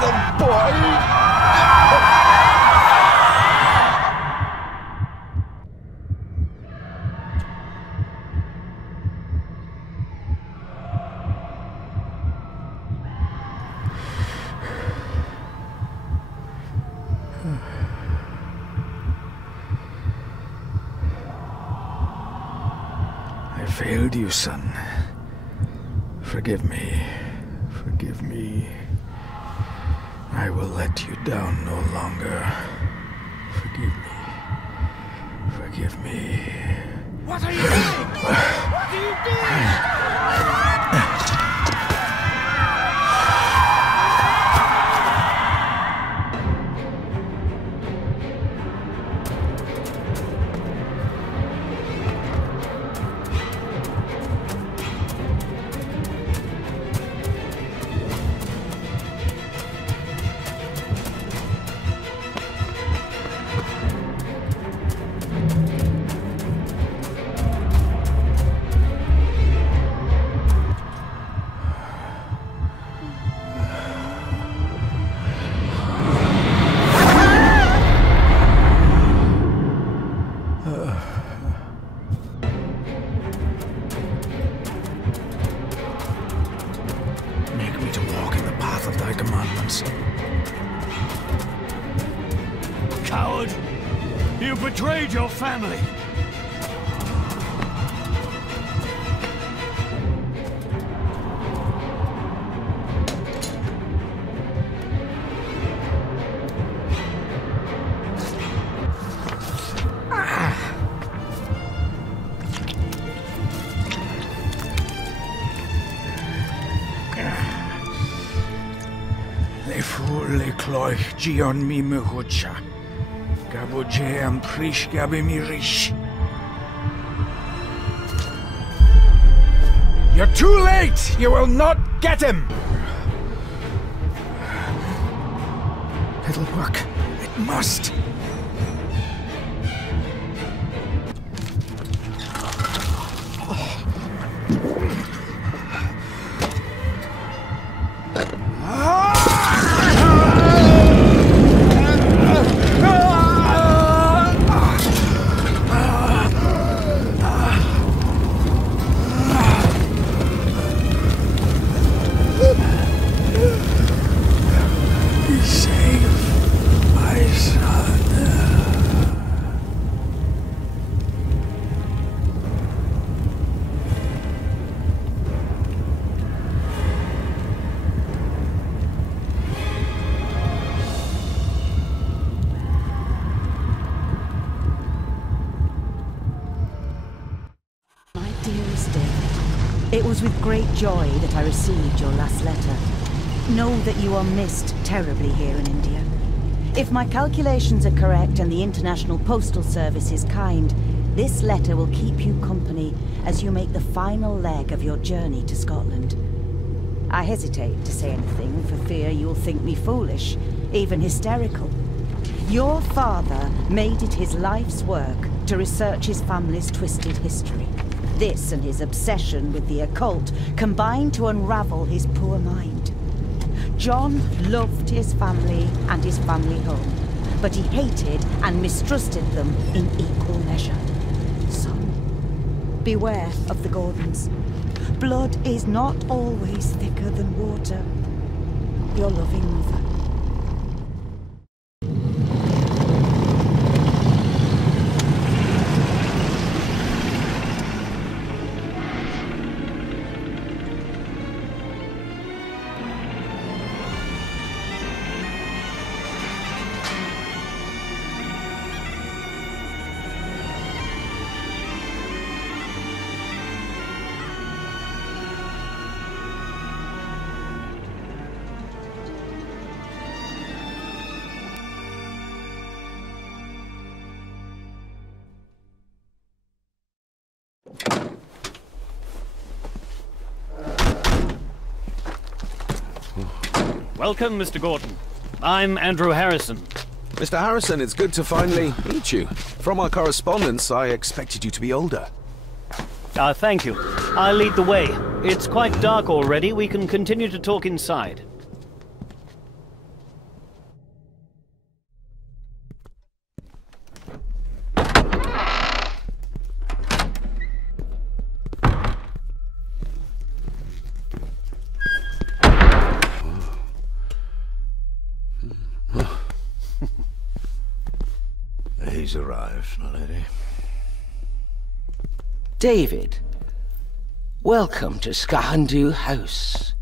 Good boy. I failed you, son. Forgive me. Forgive me. I will let you down no longer. Forgive me. Forgive me. What are you doing? What are you doing? Coward! You betrayed your family! Le fur le cloich gion mi mehucha. Gaboje am prish gabe mi rish. You're too late! You will not get him! It'll work. It must. It was with great joy that I received your last letter. Know that you are missed terribly here in India. If my calculations are correct and the International Postal Service is kind, this letter will keep you company as you make the final leg of your journey to Scotland. I hesitate to say anything for fear you'll think me foolish, even hysterical. Your father made it his life's work to research his family's twisted history. This and his obsession with the occult combined to unravel his poor mind. John loved his family and his family home, but he hated and mistrusted them in equal measure. Son, beware of the Gordons. Blood is not always thicker than water. Your loving mother. Welcome, Mr. Gordon. I'm Andrew Harrison. Mr. Harrison, it's good to finally meet you. From our correspondence, I expected you to be older. Thank you. I'll lead the way. It's quite dark already. We can continue to talk inside. He's arrived, my lady. David, welcome to Skahandu House.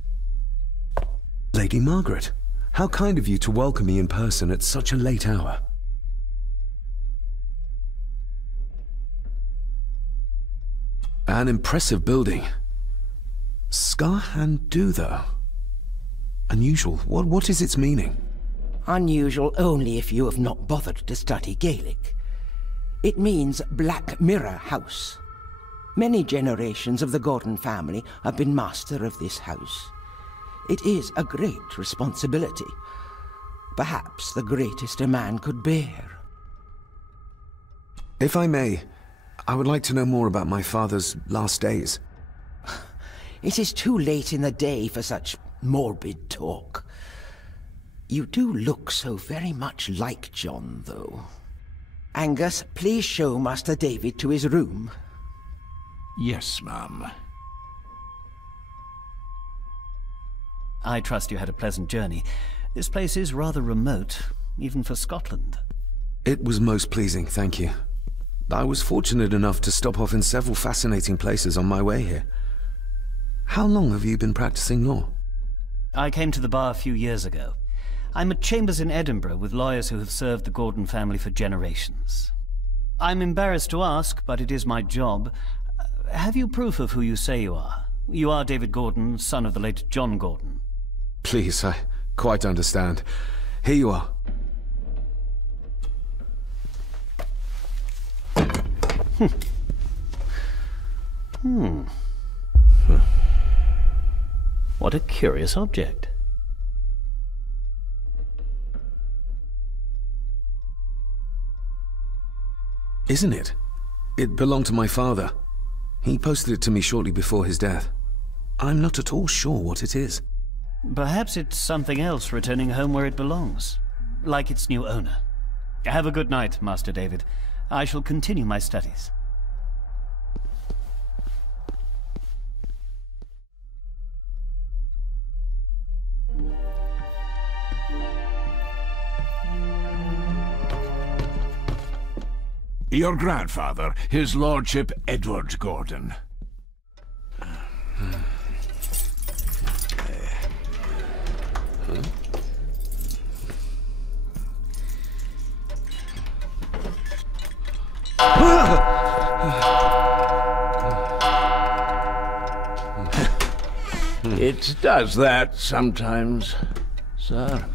Lady Margaret, how kind of you to welcome me in person at such a late hour. An impressive building. Skahandu, though. Unusual. What is its meaning? Unusual only if you have not bothered to study Gaelic. It means Black Mirror House. Many generations of the Gordon family have been master of this house. It is a great responsibility. Perhaps the greatest a man could bear. If I may, I would like to know more about my father's last days. It is too late in the day for such morbid talk. You do look so very much like John, though. Angus, please show Master David to his room. Yes, ma'am. I trust you had a pleasant journey. This place is rather remote, even for Scotland. It was most pleasing, thank you. I was fortunate enough to stop off in several fascinating places on my way here. How long have you been practicing law? I came to the bar a few years ago. I'm at chambers in Edinburgh with lawyers who have served the Gordon family for generations. I'm embarrassed to ask, but it is my job. Have you proof of who you say you are? You are David Gordon, son of the late John Gordon. Please, I quite understand. Here you are. What a curious object. Isn't it? It belonged to my father. He posted it to me shortly before his death. I'm not at all sure what it is. Perhaps it's something else returning home where it belongs, like its new owner. Have a good night, Master David. I shall continue my studies. Your grandfather, his lordship Edward Gordon. It does that sometimes, sir.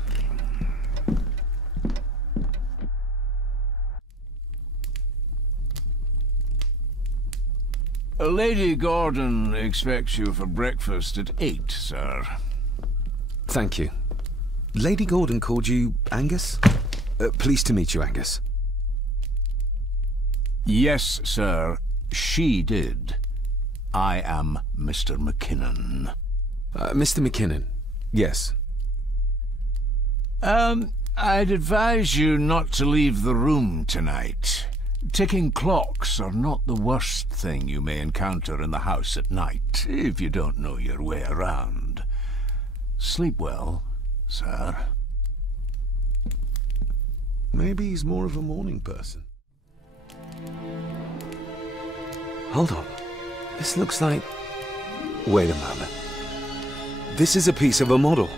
Lady Gordon expects you for breakfast at 8, sir. Thank you. Lady Gordon called you Angus? Pleased to meet you, Angus. Yes, sir. She did. I am Mr. McKinnon. Mr. McKinnon. Yes. I'd advise you not to leave the room tonight. Ticking clocks are not the worst thing you may encounter in the house at night, if you don't know your way around. Sleep well, sir. Maybe he's more of a morning person. Hold on. This looks like... Wait a moment. This is a piece of a model.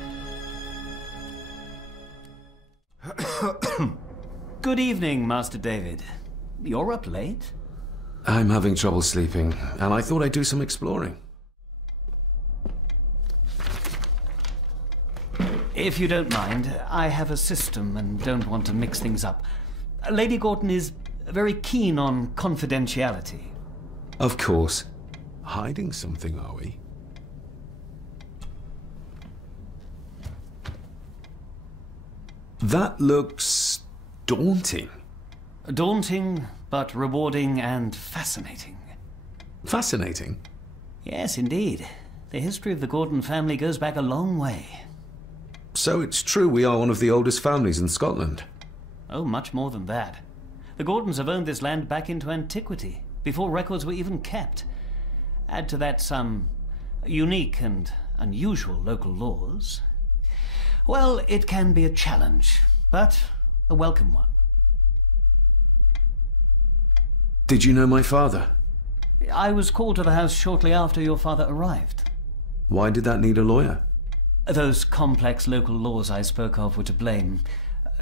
Good evening, Master David. You're up late? I'm having trouble sleeping, and I thought I'd do some exploring. If you don't mind, I have a system and don't want to mix things up. Lady Gordon is very keen on confidentiality. Of course. Hiding something, are we? That looks... daunting. Daunting, but rewarding and fascinating. Fascinating? Yes, indeed. The history of the Gordon family goes back a long way. So it's true we are one of the oldest families in Scotland? Oh, much more than that. The Gordons have owned this land back into antiquity, before records were even kept. Add to that some unique and unusual local laws. Well, it can be a challenge, but a welcome one. Did you know my father? I was called to the house shortly after your father arrived. Why did that need a lawyer? Those complex local laws I spoke of were to blame.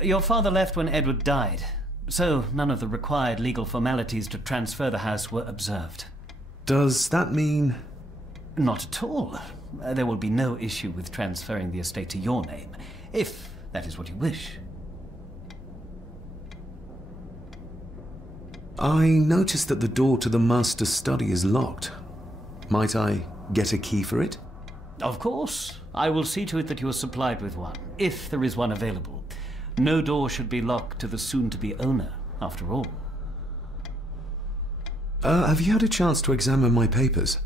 Your father left when Edward died, so none of the required legal formalities to transfer the house were observed. Does that mean... Not at all. There will be no issue with transferring the estate to your name, if that is what you wish. I noticed that the door to the master's study is locked. Might I get a key for it? Of course. I will see to it that you are supplied with one, if there is one available. No door should be locked to the soon-to-be owner, after all. Have you had a chance to examine my papers?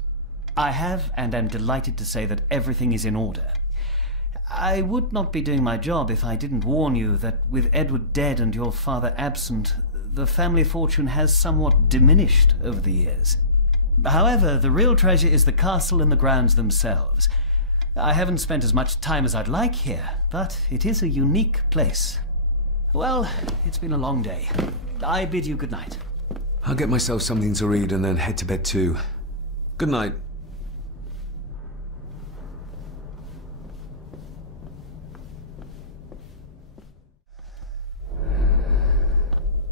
I have, and am delighted to say that everything is in order. I would not be doing my job if I didn't warn you that with Edward dead and your father absent, the family fortune has somewhat diminished over the years. However, the real treasure is the castle and the grounds themselves. I haven't spent as much time as I'd like here, but it is a unique place. Well, it's been a long day. I bid you good night. I'll get myself something to read and then head to bed too. Good night.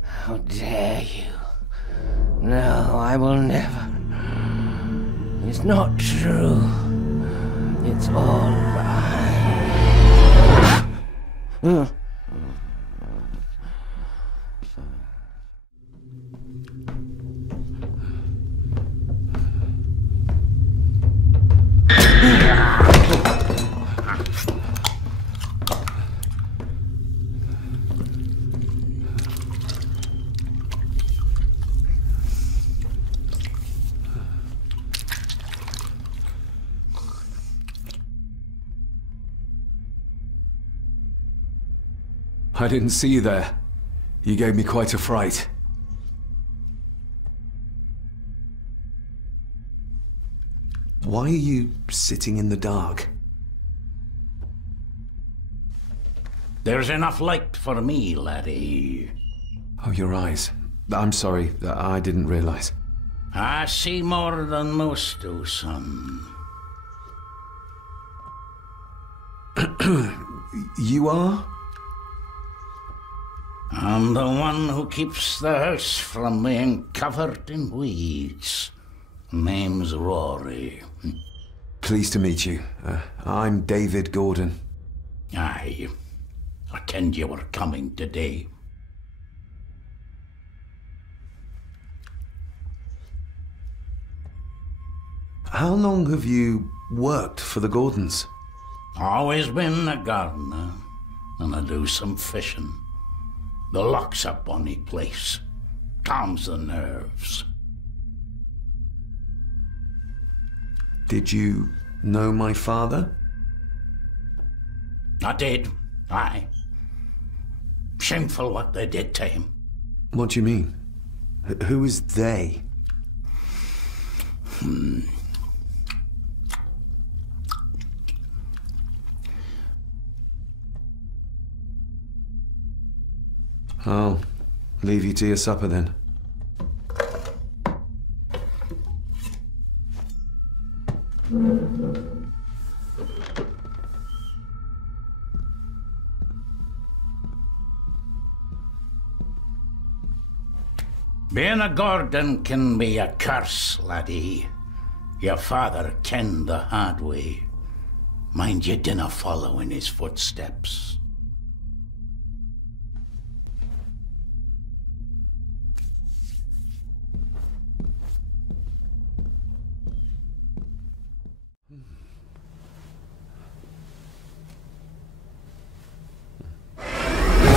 How dare you? No, I will never. It's not true. It's all mine. I didn't see you there. You gave me quite a fright. Why are you sitting in the dark? There's enough light for me, laddie. Oh, your eyes. I'm sorry, I didn't realize. I see more than most do, son. You are? I'm the one who keeps the house from being covered in weeds. Name's Rory. Pleased to meet you. I'm David Gordon. Aye. I kenned you were coming today. How long have you worked for the Gordons? Always been a gardener, and I do some fishing. The loch's a bonny place. Calms the nerves. Did you know my father? I did, aye. Shameful what they did to him. What do you mean? Who is they? I'll leave you to your supper then. Being a Gordon can be a curse, laddie. Your father kenned the hard way. Mind you dinna follow in his footsteps.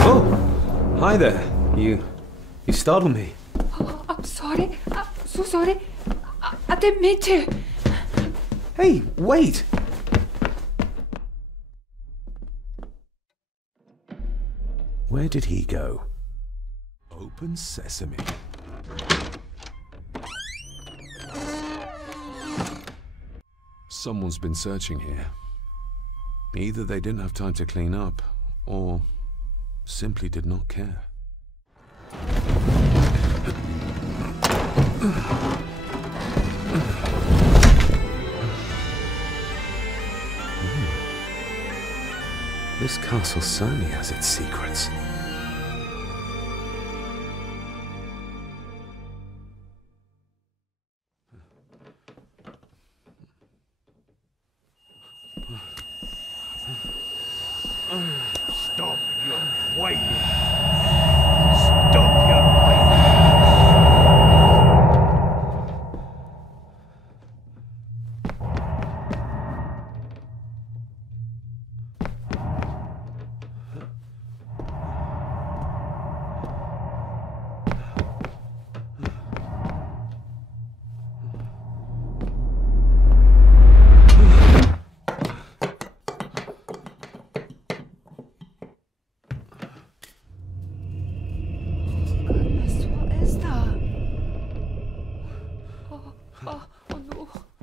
Oh! Hi there. You startled me. Oh, I'm sorry. I'm so sorry. I didn't mean to. Hey, wait! Where did he go? Open sesame. Someone's been searching here. Either they didn't have time to clean up, or simply did not care. This castle certainly has its secrets. Stop your whining! Stop your whining!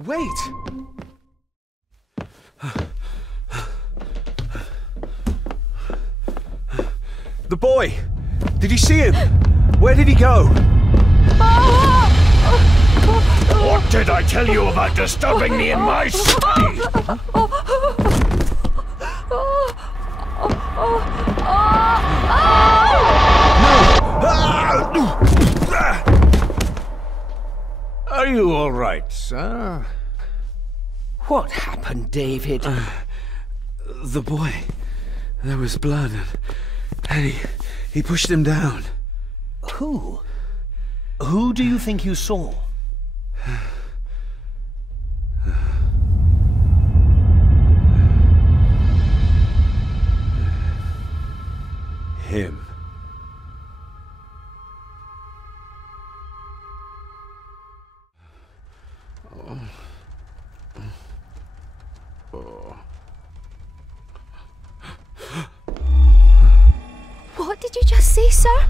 Wait! The boy! Did you see him? Where did he go? What did I tell you about disturbing me in my study? Are you all right, sir? What happened, David? The boy. There was blood and he pushed him down. Who? Who do you think you saw? Him. What did you just say, sir?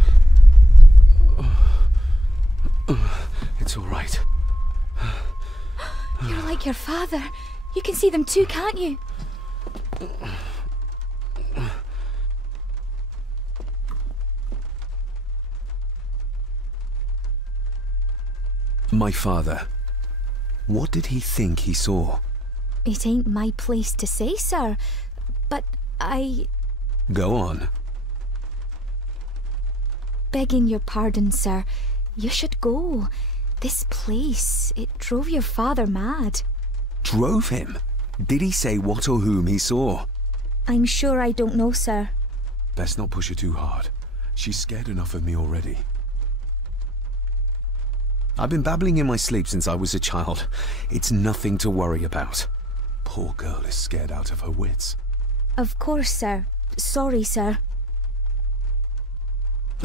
It's all right. You're like your father. You can see them too, can't you? My father. What did he think he saw? It ain't my place to say, sir. But Go on. Begging your pardon, sir. You should go. This place, it drove your father mad. Drove him? Did he say what or whom he saw? I'm sure I don't know, sir. Best not push her too hard. She's scared enough of me already. I've been babbling in my sleep since I was a child. It's nothing to worry about. Poor girl is scared out of her wits. Of course, sir. Sorry, sir.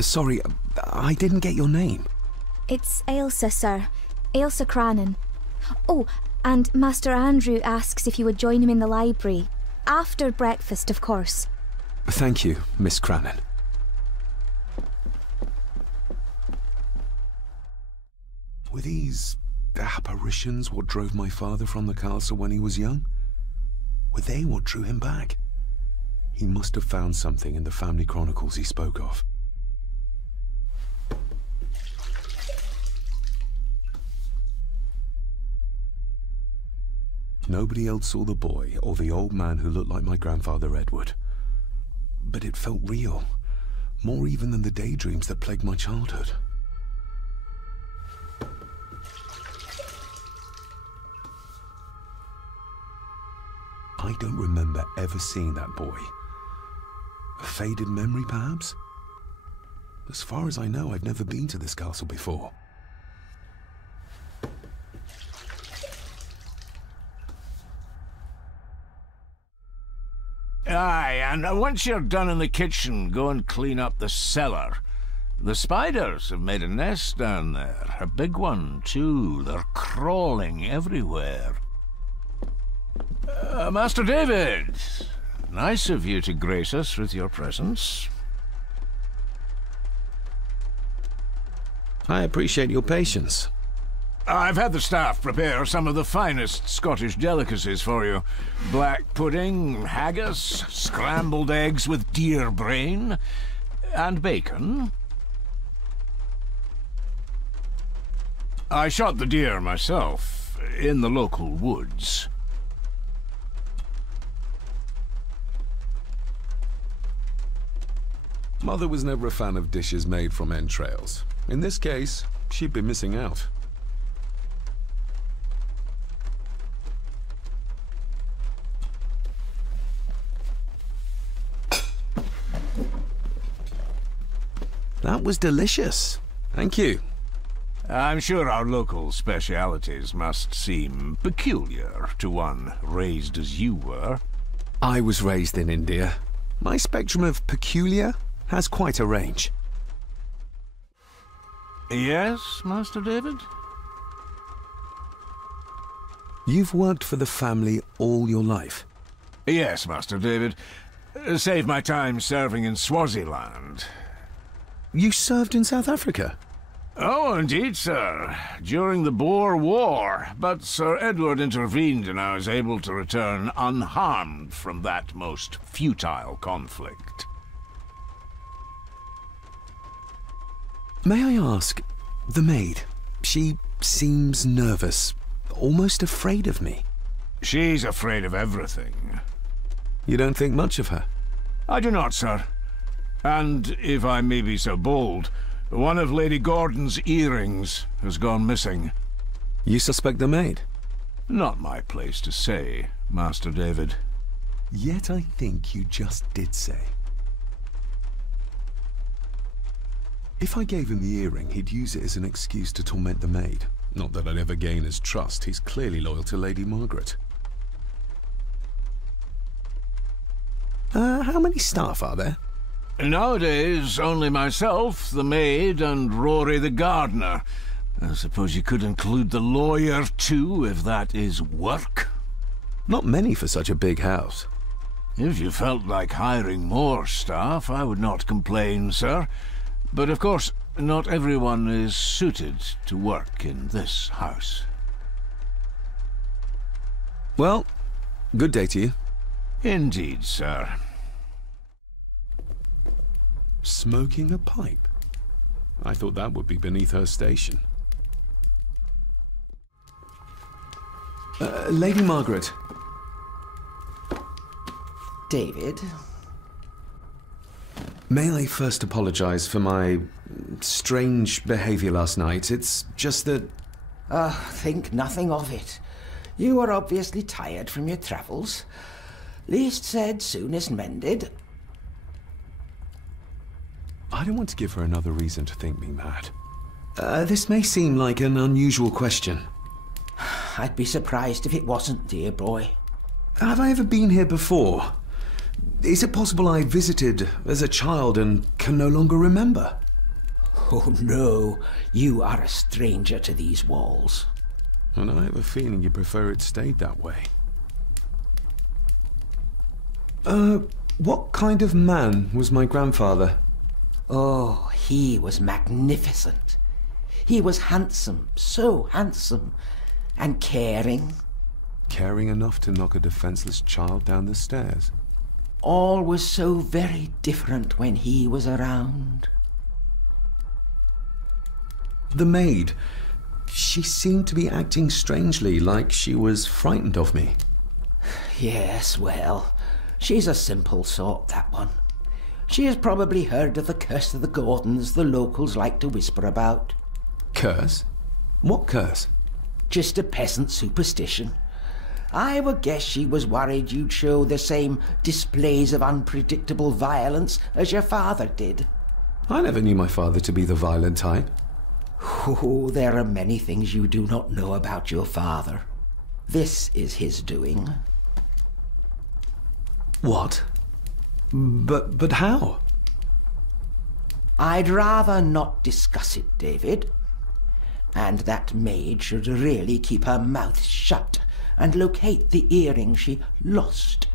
Sorry, I didn't get your name. It's Ailsa, sir. Ailsa Crannan. Oh, and Master Andrew asks if you would join him in the library. After breakfast, of course. Thank you, Miss Crannan. Were these apparitions what drove my father from the castle when he was young? Were they what drew him back? He must have found something in the family chronicles he spoke of. Nobody else saw the boy or the old man who looked like my grandfather Edward. But it felt real, more even than the daydreams that plagued my childhood. I don't remember ever seeing that boy. A faded memory, perhaps? As far as I know, I've never been to this castle before. Aye, and once you're done in the kitchen, go and clean up the cellar. The spiders have made a nest down there. A big one, too. They're crawling everywhere. Master David, nice of you to grace us with your presence. I appreciate your patience. I've had the staff prepare some of the finest Scottish delicacies for you. Black pudding, haggis, scrambled eggs with deer brain, and bacon. I shot the deer myself, in the local woods. Mother was never a fan of dishes made from entrails. In this case, she'd be missing out. That was delicious. Thank you. I'm sure our local specialities must seem peculiar to one raised as you were. I was raised in India. My spectrum of peculiar has quite a range. Yes, Master David? You've worked for the family all your life? Yes, Master David. Save my time serving in Swaziland. You served in South Africa? Oh, indeed, sir. During the Boer War. But Sir Edward intervened and I was able to return unharmed from that most futile conflict. May I ask, the maid, she seems nervous, almost afraid of me. She's afraid of everything. You don't think much of her? I do not, sir. And, if I may be so bold, one of Lady Gordon's earrings has gone missing. You suspect the maid? Not my place to say, Master David. Yet I think you just did say. If I gave him the earring, he'd use it as an excuse to torment the maid. Not that I'd ever gain his trust. He's clearly loyal to Lady Margaret. How many staff are there? Nowadays, only myself, the maid, and Rory the gardener. I suppose you could include the lawyer, too, if that is work. Not many for such a big house. If you felt like hiring more staff, I would not complain, sir. But of course, not everyone is suited to work in this house. Well, good day to you. Indeed, sir. Smoking a pipe? I thought that would be beneath her station. Lady Margaret. David? May I first apologize for my strange behavior last night? It's just that... Think nothing of it. You were obviously tired from your travels. Least said, soonest mended. I don't want to give her another reason to think me mad. This may seem like an unusual question. I'd be surprised if it wasn't, dear boy. Have I ever been here before? Is it possible I visited as a child and can no longer remember? Oh no, you are a stranger to these walls. And I have a feeling you prefer it stayed that way. What kind of man was my grandfather? Oh, he was magnificent. He was handsome, so handsome, and caring. Caring enough to knock a defenseless child down the stairs. All was so very different when he was around. The maid, she seemed to be acting strangely, like she was frightened of me. Yes, well, she's a simple sort, that one. She has probably heard of the curse of the Gordons the locals like to whisper about. Curse? What curse? Just a peasant superstition. I would guess she was worried you'd show the same displays of unpredictable violence as your father did. I never knew my father to be the violent type. Oh, there are many things you do not know about your father. This is his doing. What? But how? I'd rather not discuss it, David. And that maid should really keep her mouth shut and locate the earring she lost.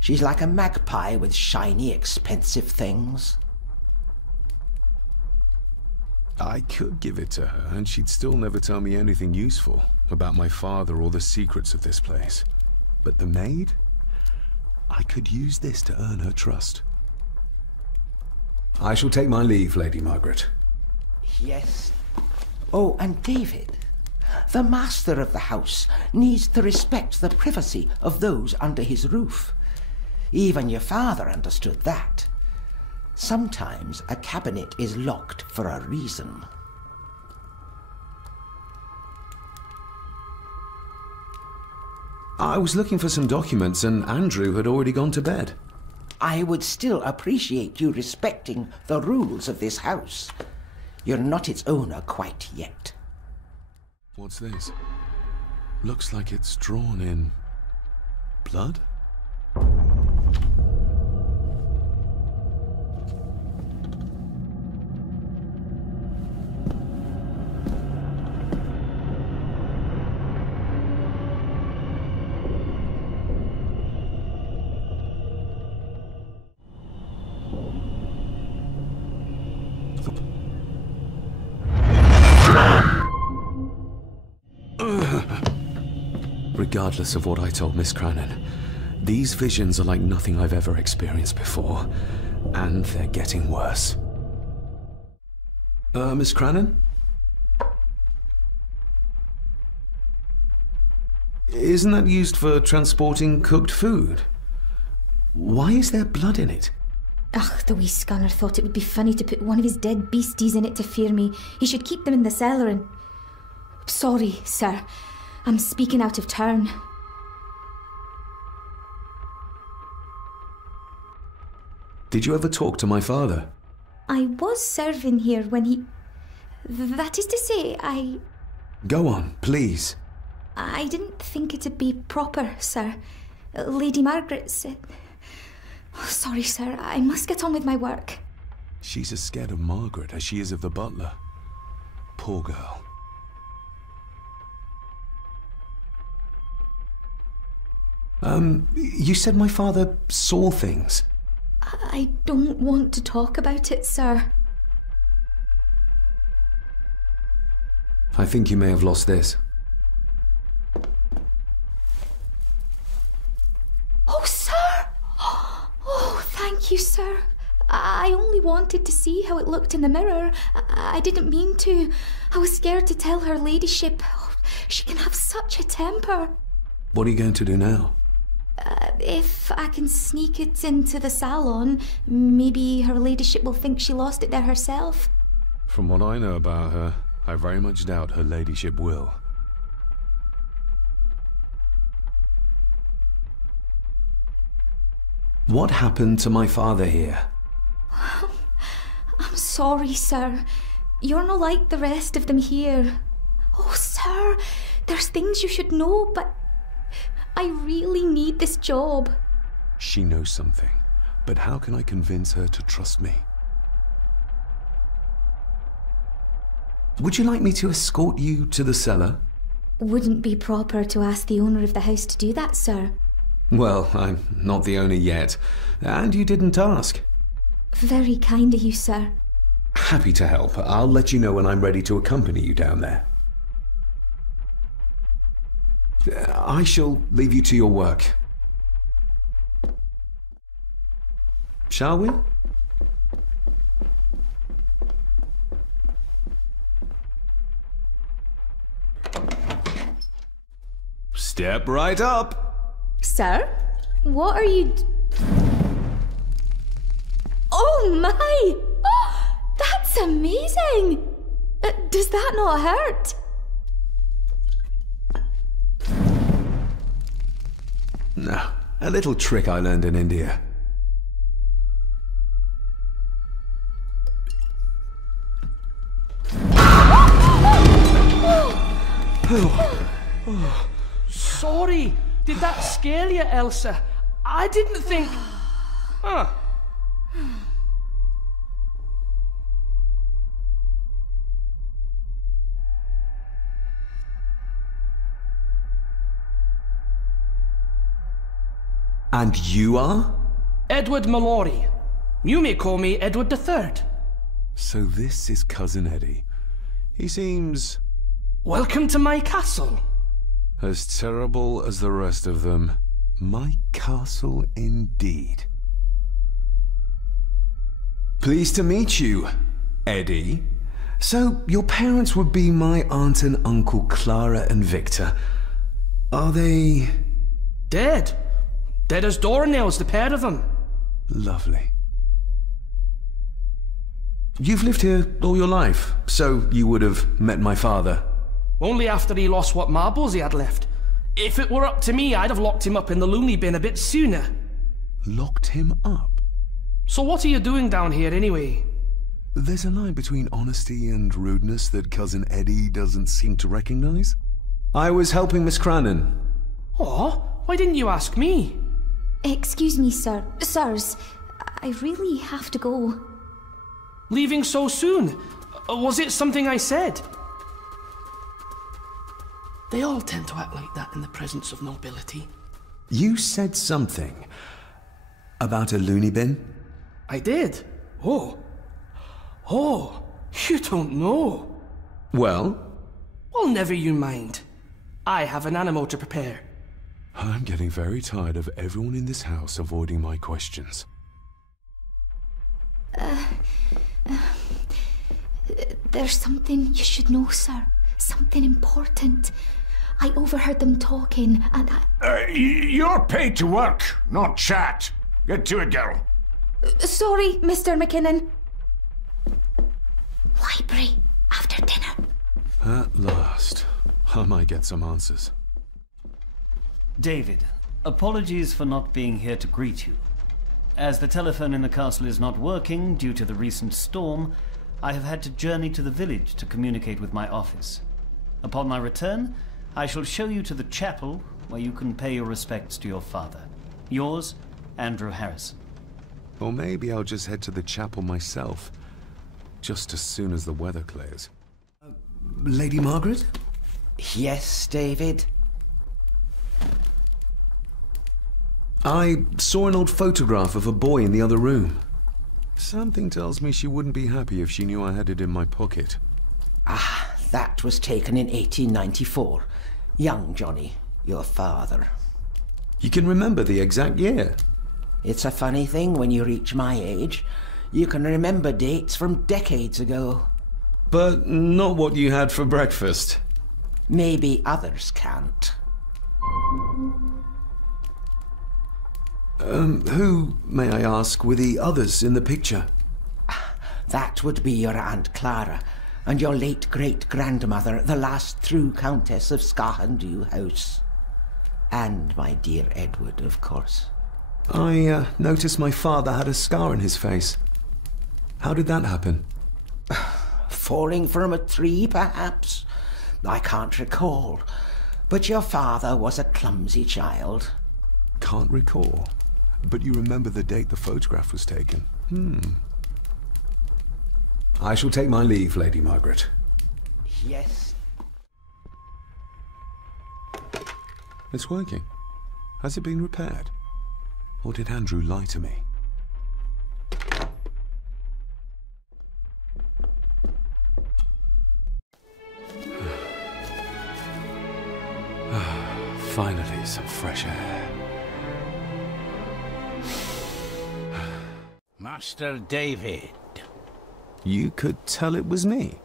She's like a magpie with shiny, expensive things. I could give it to her, and she'd still never tell me anything useful about my father or the secrets of this place. But the maid? I could use this to earn her trust. I shall take my leave, Lady Margaret. Yes, Oh, and David, the master of the house needs to respect the privacy of those under his roof. Even your father understood that. Sometimes a cabinet is locked for a reason. I was looking for some documents and Andrew had already gone to bed. I would still appreciate you respecting the rules of this house. You're not its owner quite yet. What's this? Looks like it's drawn in blood? Regardless of what I told Miss Cranon, these visions are like nothing I've ever experienced before, and they're getting worse. Miss Cranon? Isn't that used for transporting cooked food? Why is there blood in it? Ugh, the wee scunner thought it would be funny to put one of his dead beasties in it to fear me. He should keep them in the cellar and... Sorry, sir. I'm speaking out of turn. Did you ever talk to my father? I was serving here when he... That is to say, Go on, please. I didn't think it'd be proper, sir. Lady Margaret said... Oh, sorry, sir. I must get on with my work. She's as scared of Margaret as she is of the butler. Poor girl. You said my father saw things. I don't want to talk about it, sir. I think you may have lost this. Oh, sir! Oh, thank you, sir. I only wanted to see how it looked in the mirror. I didn't mean to. I was scared to tell her ladyship. Oh, she can have such a temper. What are you going to do now? If I can sneak it into the salon, maybe her ladyship will think she lost it there herself. From what I know about her, I very much doubt her ladyship will. What happened to my father here? I'm sorry, sir. You're not like the rest of them here. Oh, sir, there's things you should know, but I really need this job. She knows something, but how can I convince her to trust me? Would you like me to escort you to the cellar? Wouldn't be proper to ask the owner of the house to do that, sir. Well, I'm not the owner yet, and you didn't ask. Very kind of you, sir. Happy to help. I'll let you know when I'm ready to accompany you down there. I shall leave you to your work. Shall we? Step right up. Sir? What are you... Oh my! Oh, that's amazing! Does that not hurt? No, a little trick I learned in India. Sorry, did that scare you, Elsa? I didn't think... Huh. And you are? Edward Mallory. You may call me Edward III. So this is Cousin Eddie. He seems... Welcome to my castle. as terrible as the rest of them. My castle indeed. Pleased to meet you, Eddie. So, your parents would be my aunt and uncle Clara and Victor. Are they... Dead. Dead as doornails, the pair of them. Lovely. You've lived here all your life, so you would have met my father. Only after he lost what marbles he had left. If it were up to me, I'd have locked him up in the loony bin a bit sooner. Locked him up? So what are you doing down here anyway? There's a line between honesty and rudeness that Cousin Eddie doesn't seem to recognize. I was helping Miss Crannan. Oh, why didn't you ask me? Excuse me, sir. Sirs, I really have to go. Leaving so soon? Was it something I said? They all tend to act like that in the presence of nobility. You said something about a loony bin? I did. Oh, you don't know. Well? Well, never you mind. I have an animal to prepare. I'm getting very tired of everyone in this house avoiding my questions. There's something you should know, sir. Something important. I overheard them talking, and You're paid to work, not chat. Get to it, girl. Sorry, Mr. McKinnon. Library, after dinner. At last. I might get some answers. David, apologies for not being here to greet you. As the telephone in the castle is not working due to the recent storm, I have had to journey to the village to communicate with my office. Upon my return, I shall show you to the chapel where you can pay your respects to your father. Yours, Andrew Harrison. Or maybe I'll just head to the chapel myself, just as soon as the weather clears. Lady Margaret? Yes, David? I saw an old photograph of a boy in the other room. Something tells me she wouldn't be happy if she knew I had it in my pocket. Ah, that was taken in 1894. Young Johnny, your father. You can remember the exact year? It's a funny thing when you reach my age. You can remember dates from decades ago. But not what you had for breakfast. Maybe others can't. Who, may I ask, were the others in the picture? That would be your Aunt Clara, and your late great-grandmother, the last true Countess of Scahandew House. And my dear Edward, of course. I noticed my father had a scar on his face. How did that happen? Falling from a tree, perhaps? I can't recall. But your father was a clumsy child. Can't recall. But you remember the date the photograph was taken? I shall take my leave, Lady Margaret. Yes. It's working. Has it been repaired? Or did Andrew lie to me? Finally, some fresh air. Master David. You could tell it was me.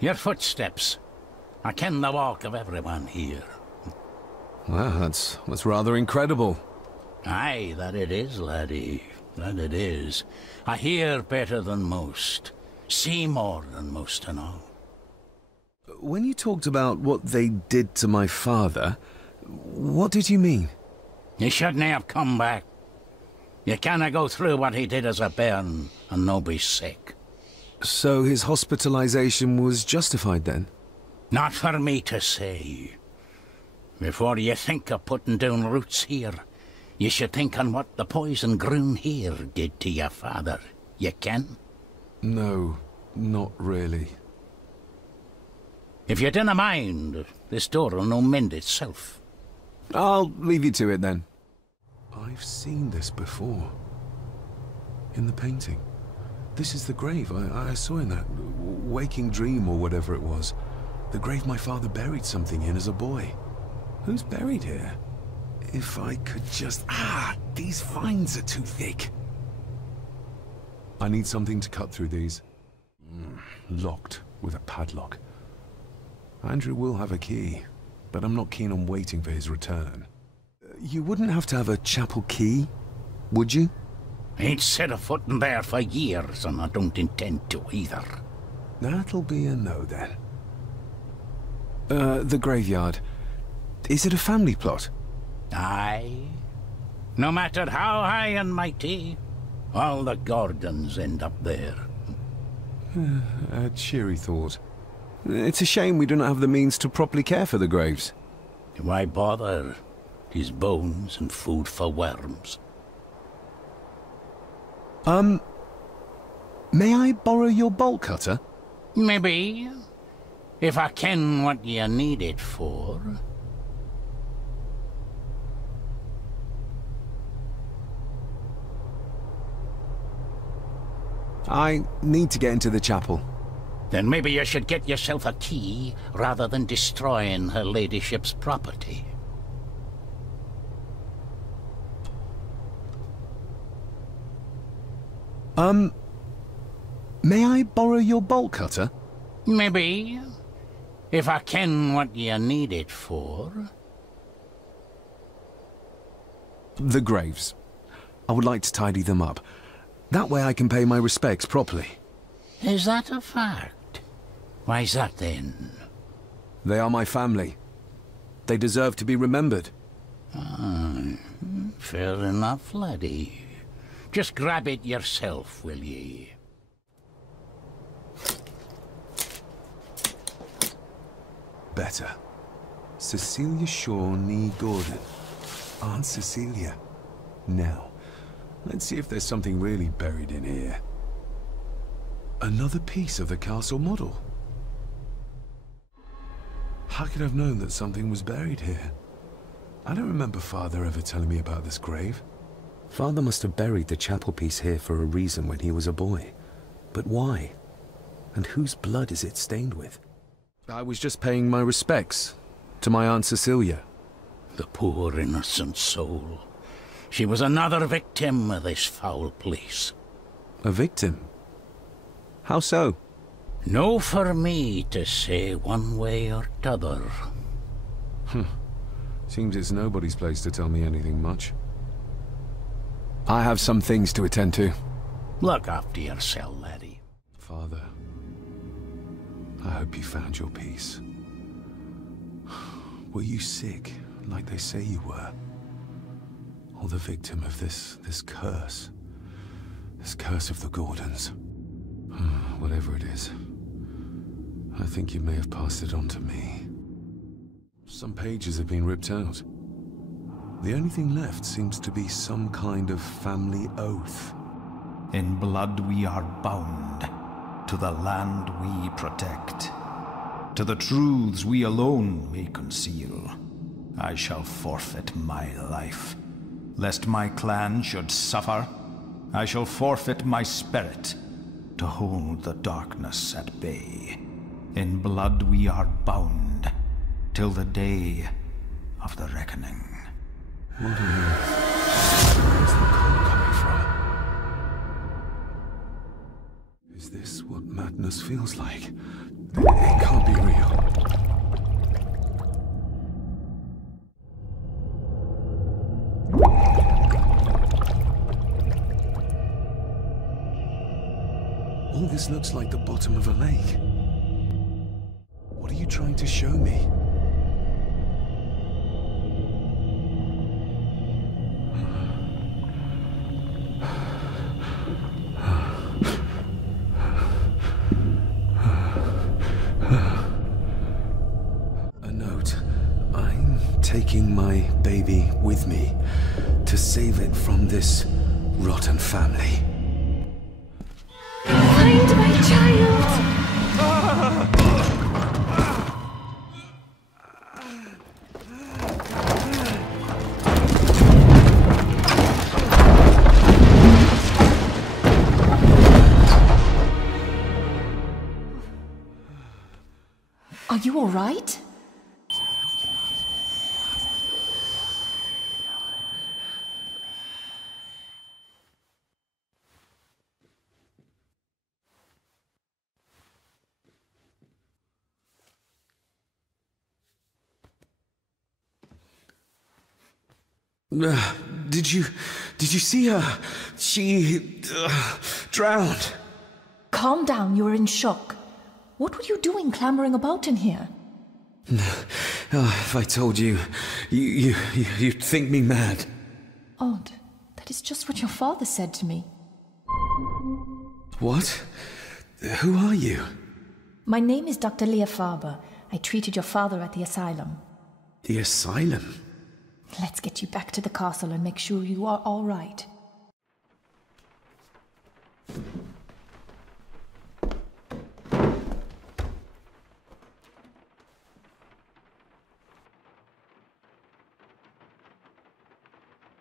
Your footsteps. I ken the walk of everyone here. Well, that's rather incredible. Aye, that it is, laddie. That it is. I hear better than most. See more than most and all. When you talked about what they did to my father, what did you mean? He shouldn't have come back. You canna go through what he did as a bairn and no be sick. So his hospitalization was justified then? Not for me to say. Before you think of putting down roots here, you should think on what the poison grown here did to your father. You can? No, not really. If you dinna mind, this door'll no mend itself. I'll leave you to it then. I've seen this before. In the painting. This is the grave I saw in that waking dream or whatever it was. The grave my father buried something in as a boy. Who's buried here? If I could just... these vines are too thick. I need something to cut through these. locked with a padlock. Andrew will have a key, but I'm not keen on waiting for his return. You wouldn't have to have a chapel key, would you? Ain't set a foot in there for years, and I don't intend to either. That'll be a no, then. The graveyard. Is it a family plot? Aye. No matter how high and mighty, all the Gordons end up there. A cheery thought. It's a shame we don't have the means to properly care for the graves. Why bother? His bones and food for worms. May I borrow your bolt cutter? Maybe. If I ken what you need it for. I need to get into the chapel. Then maybe you should get yourself a key, rather than destroying her ladyship's property. May I borrow your bolt cutter? Maybe. If I ken what you need it for. The graves. I would like to tidy them up. That way I can pay my respects properly. Is that a fact? Why's that then? They are my family. They deserve to be remembered. Ah, fair enough, laddie. Just grab it yourself, will ye? Better. Cecilia Shaw Nee Gordon. Aunt Cecilia. Now, let's see if there's something really buried in here. Another piece of the castle model. How could I have known that something was buried here? I don't remember Father ever telling me about this grave. Father must have buried the chapel piece here for a reason when he was a boy. But why? And whose blood is it stained with? I was just paying my respects to my Aunt Cecilia. The poor innocent soul. She was another victim of this foul place. A victim? How so? No for me to say one way or t'other. Seems it's nobody's place to tell me anything much. I have some things to attend to. Look after yourself, laddie. Father, I hope you found your peace. Were you sick, like they say you were? Or the victim of this curse? This curse of the Gordons? Whatever it is, I think you may have passed it on to me. Some pages have been ripped out. The only thing left seems to be some kind of family oath. In blood we are bound, to the land we protect. To the truths we alone may conceal. I shall forfeit my life. Lest my clan should suffer, I shall forfeit my spirit to hold the darkness at bay. In blood we are bound, till the day of the reckoning. What on earth? Where's the call coming from? Is this what madness feels like? It can't be real. All this looks like the bottom of a lake. What are you trying to show me? A note. I'm taking my baby with me to save it from this rotten family. Find my child! Are you all right? Did you see her? She drowned. Calm down, you're in shock. What were you doing clambering about in here? If I told you, you'd think me mad. Odd. That is just what your father said to me. What? Who are you? My name is Dr. Leah Farber. I treated your father at the asylum. The asylum? Let's get you back to the castle and make sure you are all right.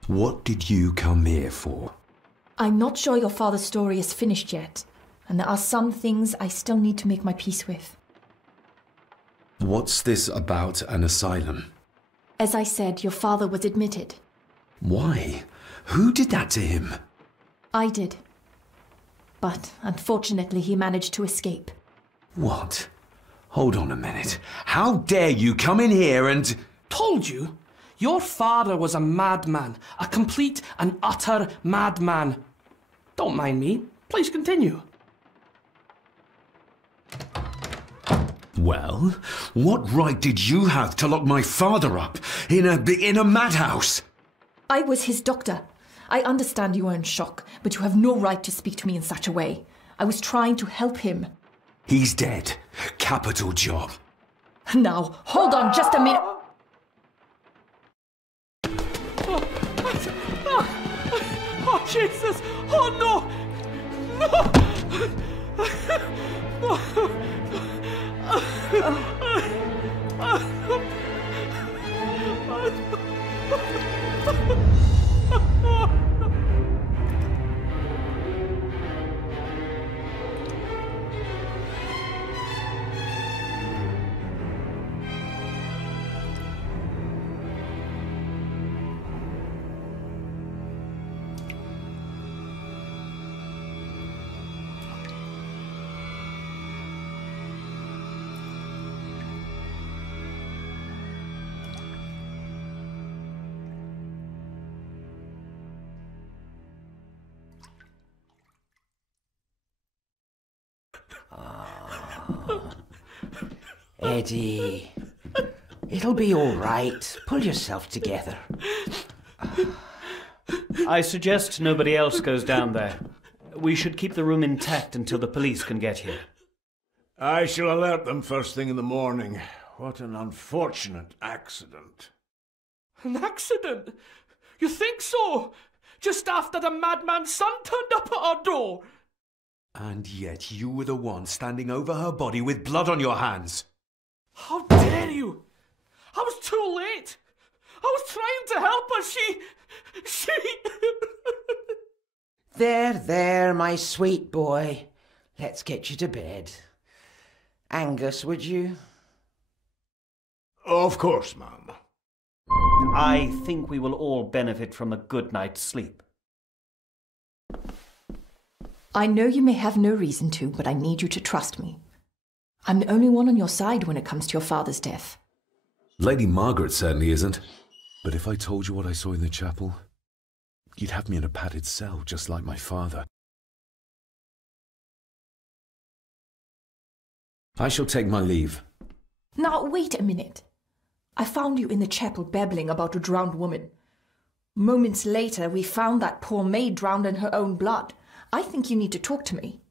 What did you come here for? I'm not sure your father's story is finished yet, and there are some things I still need to make my peace with. What's this about an asylum? As I said, your father was admitted. Why? Who did that to him? I did. But unfortunately, he managed to escape. What? Hold on a minute. How dare you come in here and... Told you? Your father was a madman. A complete and utter madman. Don't mind me. Please continue. Well, what right did you have to lock my father up in a madhouse? I was his doctor. I understand you are in shock, but you have no right to speak to me in such a way. I was trying to help him. He's dead. Capital job. Now, hold on just a minute. Oh, Jesus! Oh, no! No! Eddie, it'll be all right. Pull yourself together. I suggest nobody else goes down there. We should keep the room intact until the police can get here. I shall alert them first thing in the morning. What an unfortunate accident. An accident? You think so? Just after the madman's son turned up at our door? And yet you were the one standing over her body with blood on your hands. How dare you! I was too late! I was trying to help her, she... There, my sweet boy. Let's get you to bed. Angus, would you? Of course, ma'am. I think we will all benefit from a good night's sleep. I know you may have no reason to, but I need you to trust me. I'm the only one on your side when it comes to your father's death. Lady Margaret certainly isn't. But if I told you what I saw in the chapel, you'd have me in a padded cell, just like my father. I shall take my leave. Now, wait a minute. I found you in the chapel babbling about a drowned woman. Moments later, we found that poor maid drowned in her own blood. I think you need to talk to me.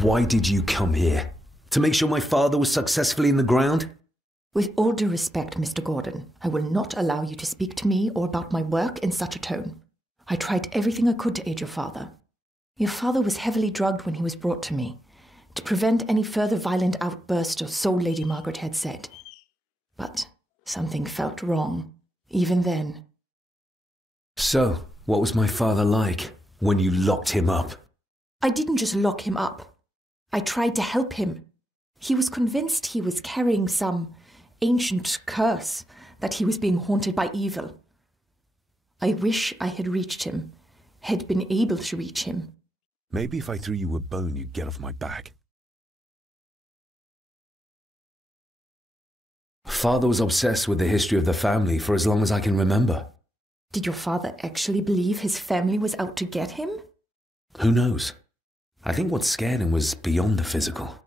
Why did you come here? To make sure my father was successfully in the ground? With all due respect, Mr. Gordon, I will not allow you to speak to me or about my work in such a tone. I tried everything I could to aid your father. Your father was heavily drugged when he was brought to me, to prevent any further violent outburst, or so Lady Margaret had said. But something felt wrong, even then. So, what was my father like when you locked him up? I didn't just lock him up. I tried to help him. He was convinced he was carrying some ancient curse, that he was being haunted by evil. I wish I had reached him, had been able to reach him. Maybe if I threw you a bone, you'd get off my back. Father was obsessed with the history of the family for as long as I can remember. Did your father actually believe his family was out to get him? Who knows? I think what scared him was beyond the physical.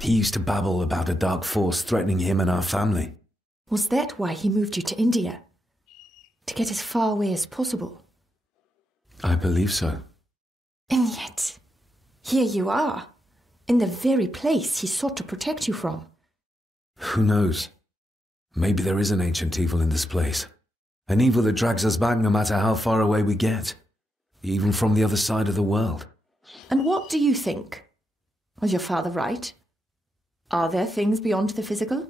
He used to babble about a dark force threatening him and our family. Was that why he moved you to India? To get as far away as possible? I believe so. And yet, here you are, in the very place he sought to protect you from. Who knows? Maybe there is an ancient evil in this place. An evil that drags us back no matter how far away we get. Even from the other side of the world. And what do you think? Was your father right? Are there things beyond the physical?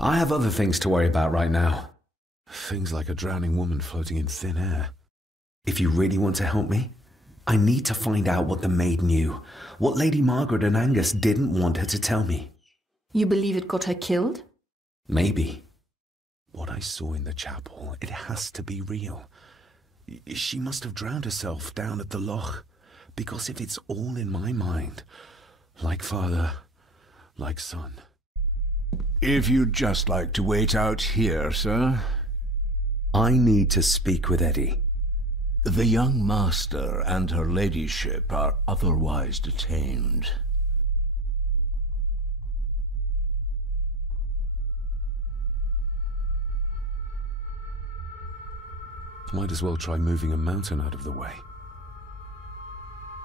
I have other things to worry about right now. Things like a drowning woman floating in thin air. If you really want to help me, I need to find out what the maid knew. What Lady Margaret and Angus didn't want her to tell me. You believe it got her killed? Maybe. What I saw in the chapel, it has to be real. She must have drowned herself down at the loch. Because if it's all in my mind, like father, like son. If you'd just like to wait out here, sir. I need to speak with Eddie. The young master and her ladyship are otherwise detained. Might as well try moving a mountain out of the way.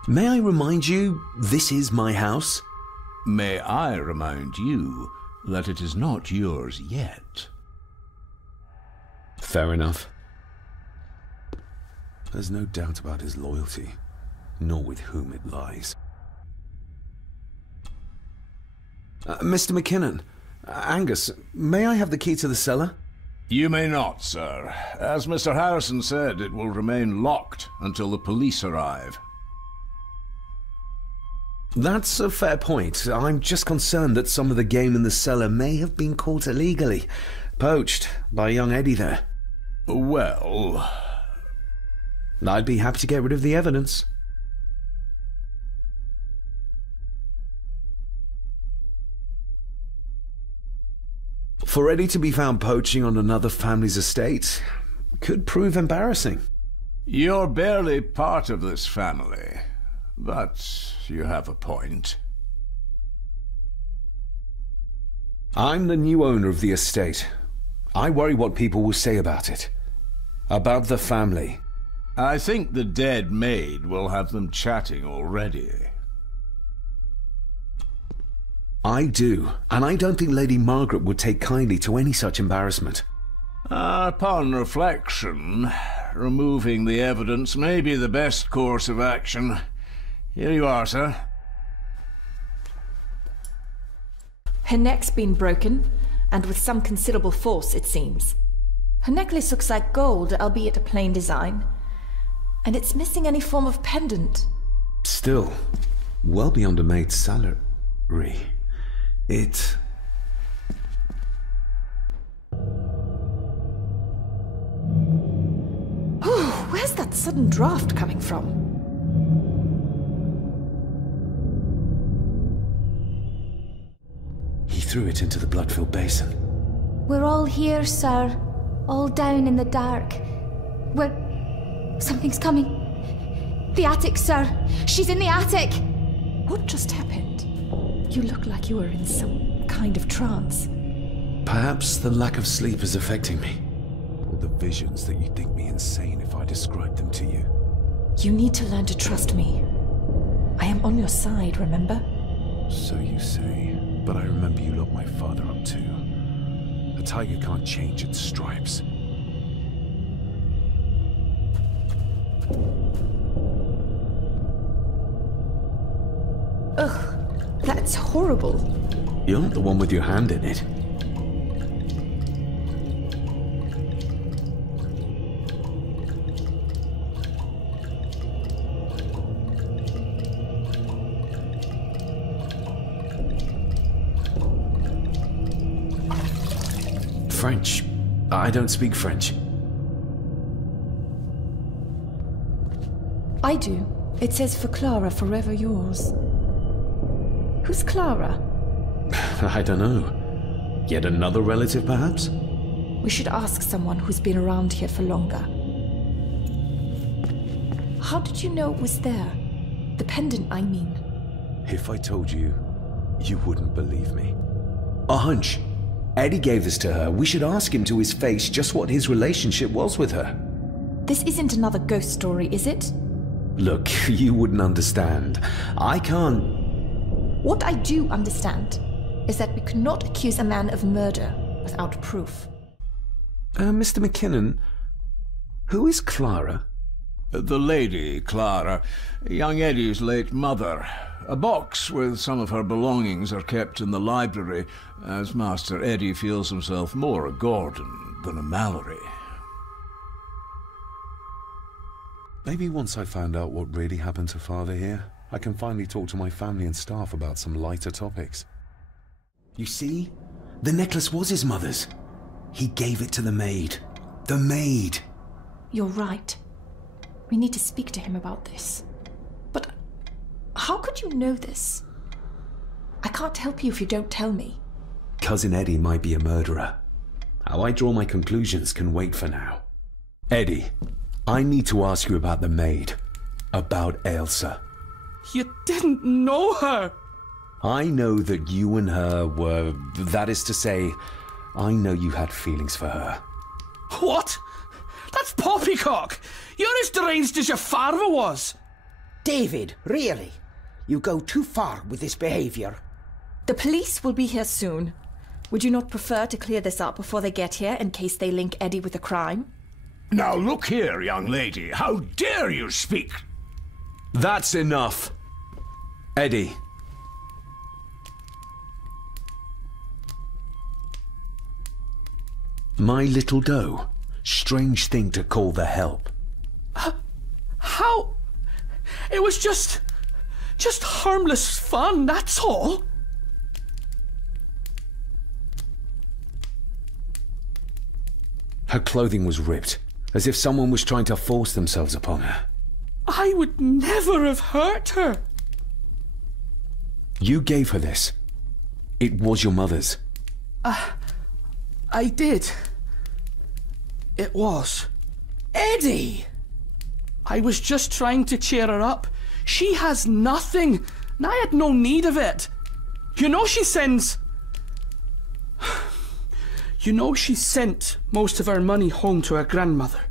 May I remind you, this is my house? May I remind you that it is not yours yet? Fair enough. There's no doubt about his loyalty, nor with whom it lies. Mr. McKinnon, Angus, may I have the key to the cellar? You may not, sir. As Mr. Harrison said, it will remain locked until the police arrive. That's a fair point. I'm just concerned that some of the game in the cellar may have been caught illegally, poached by young Eddie there. Well, I'd be happy to get rid of the evidence. For Eddie to be found poaching on another family's estate could prove embarrassing. You're barely part of this family, but you have a point. I'm the new owner of the estate. I worry what people will say about it. About the family. I think the dead maid will have them chatting already. I do, and I don't think Lady Margaret would take kindly to any such embarrassment. Upon reflection, removing the evidence may be the best course of action. Here you are, sir. Her neck's been broken, and with some considerable force, it seems. Her necklace looks like gold, albeit a plain design. And it's missing any form of pendant. Still, well beyond a maid's salary. It... Oh, where's that sudden draft coming from? He threw it into the blood-filled basin. We're all here, sir. All down in the dark. Something's coming. The attic, sir. She's in the attic. What just happened? You look like you were in some kind of trance. Perhaps the lack of sleep is affecting me. Or the visions that you'd think me insane if I described them to you. You need to learn to trust me. I am on your side, remember? So you say, but I remember you locked my father up too. A tiger can't change its stripes. Ugh, that's horrible. You're not the one with your hand in it. French. I don't speak French. I do. It says for Clara, forever yours. Who's Clara? I don't know. Yet another relative, perhaps? We should ask someone who's been around here for longer. How did you know it was there? The pendant, I mean. If I told you, you wouldn't believe me. A hunch. Eddie gave this to her. We should ask him to his face just what his relationship was with her. This isn't another ghost story, is it? Look, you wouldn't understand. I can't... What I do understand is that we cannot accuse a man of murder without proof. Mr. McKinnon, who is Clara? The lady, Clara, young Eddie's late mother. A box with some of her belongings are kept in the library, as Master Eddie feels himself more a Gordon than a Mallory. Maybe once I found out what really happened to Father here, I can finally talk to my family and staff about some lighter topics. You see? The necklace was his mother's. He gave it to the maid. The maid! You're right. We need to speak to him about this. But how could you know this? I can't help you if you don't tell me. Cousin Eddie might be a murderer. How I draw my conclusions can wait for now. Eddie, I need to ask you about the maid. About Elsa. You didn't know her! I know that you and her were... That is to say, I know you had feelings for her. What? That's poppycock! You're as deranged as your father was! David, really? You go too far with this behavior. The police will be here soon. Would you not prefer to clear this up before they get here in case they link Eddie with a crime? Now look here, young lady. How dare you speak? That's enough. Eddie. My little doe. Strange thing to call the help. How? It was just harmless fun, that's all. Her clothing was ripped, as if someone was trying to force themselves upon her. I would never have hurt her. You gave her this. It was your mother's. I did. It was. Eddie! I was just trying to cheer her up. She has nothing, and I had no need of it. You know she sends... You know she sent most of her money home to her grandmother.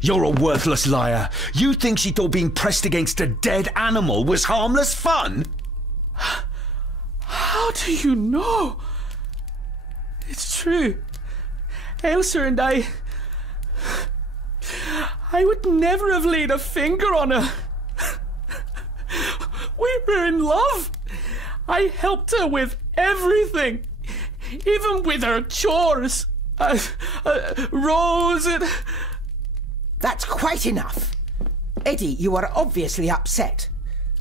You're a worthless liar. You think she thought being pressed against a dead animal was harmless fun? How do you know? It's true. Elsa and I would never have laid a finger on her. We were in love. I helped her with everything. Even with her chores. Rose and... That's quite enough. Eddie, you are obviously upset.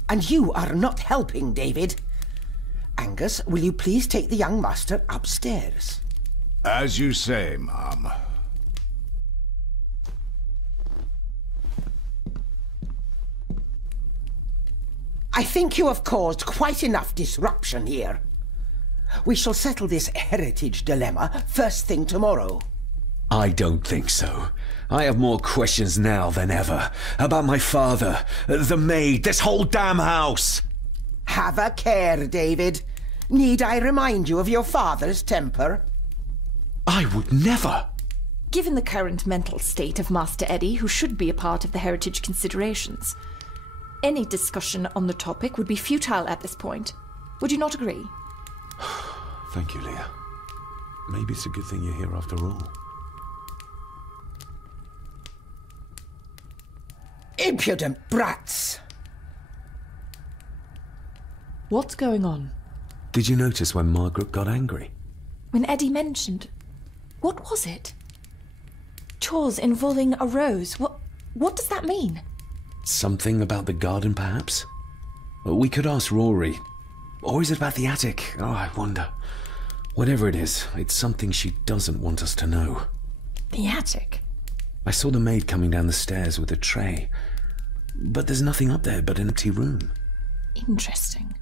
And you are not helping, David. Angus, will you please take the young master upstairs? As you say, Ma'am. I think you have caused quite enough disruption here. We shall settle this heritage dilemma first thing tomorrow. I don't think so. I have more questions now than ever. About my father, the maid, this whole damn house. Have a care, David. Need I remind you of your father's temper? I would never. Given the current mental state of Master Eddie, who should be a part of the heritage considerations, any discussion on the topic would be futile at this point. Would you not agree? Thank you, Leah. Maybe it's a good thing you're here after all. Impudent brats! What's going on? Did you notice when Margaret got angry? When Eddie mentioned... What was it? Chores involving a rose. What does that mean? Something about the garden, perhaps? We could ask Rory. Or is it about the attic? Oh, I wonder. Whatever it is, it's something she doesn't want us to know. The attic? I saw the maid coming down the stairs with a tray. But there's nothing up there but an empty room. Interesting.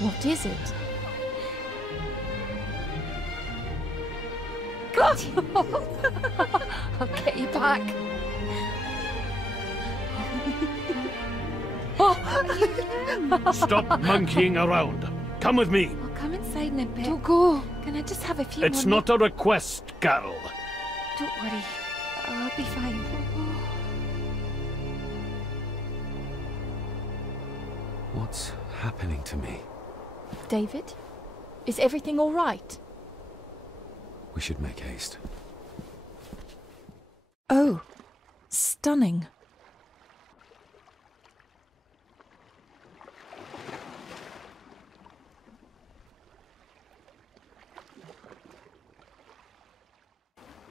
What is it? I'll get you back. Stop monkeying around. Come with me. I'll come inside in a bit. Don't go. Can I just have a few It's more not a request, Carol. Don't worry. I'll be fine. What's happening to me? David? Is everything all right? We should make haste. Oh, stunning.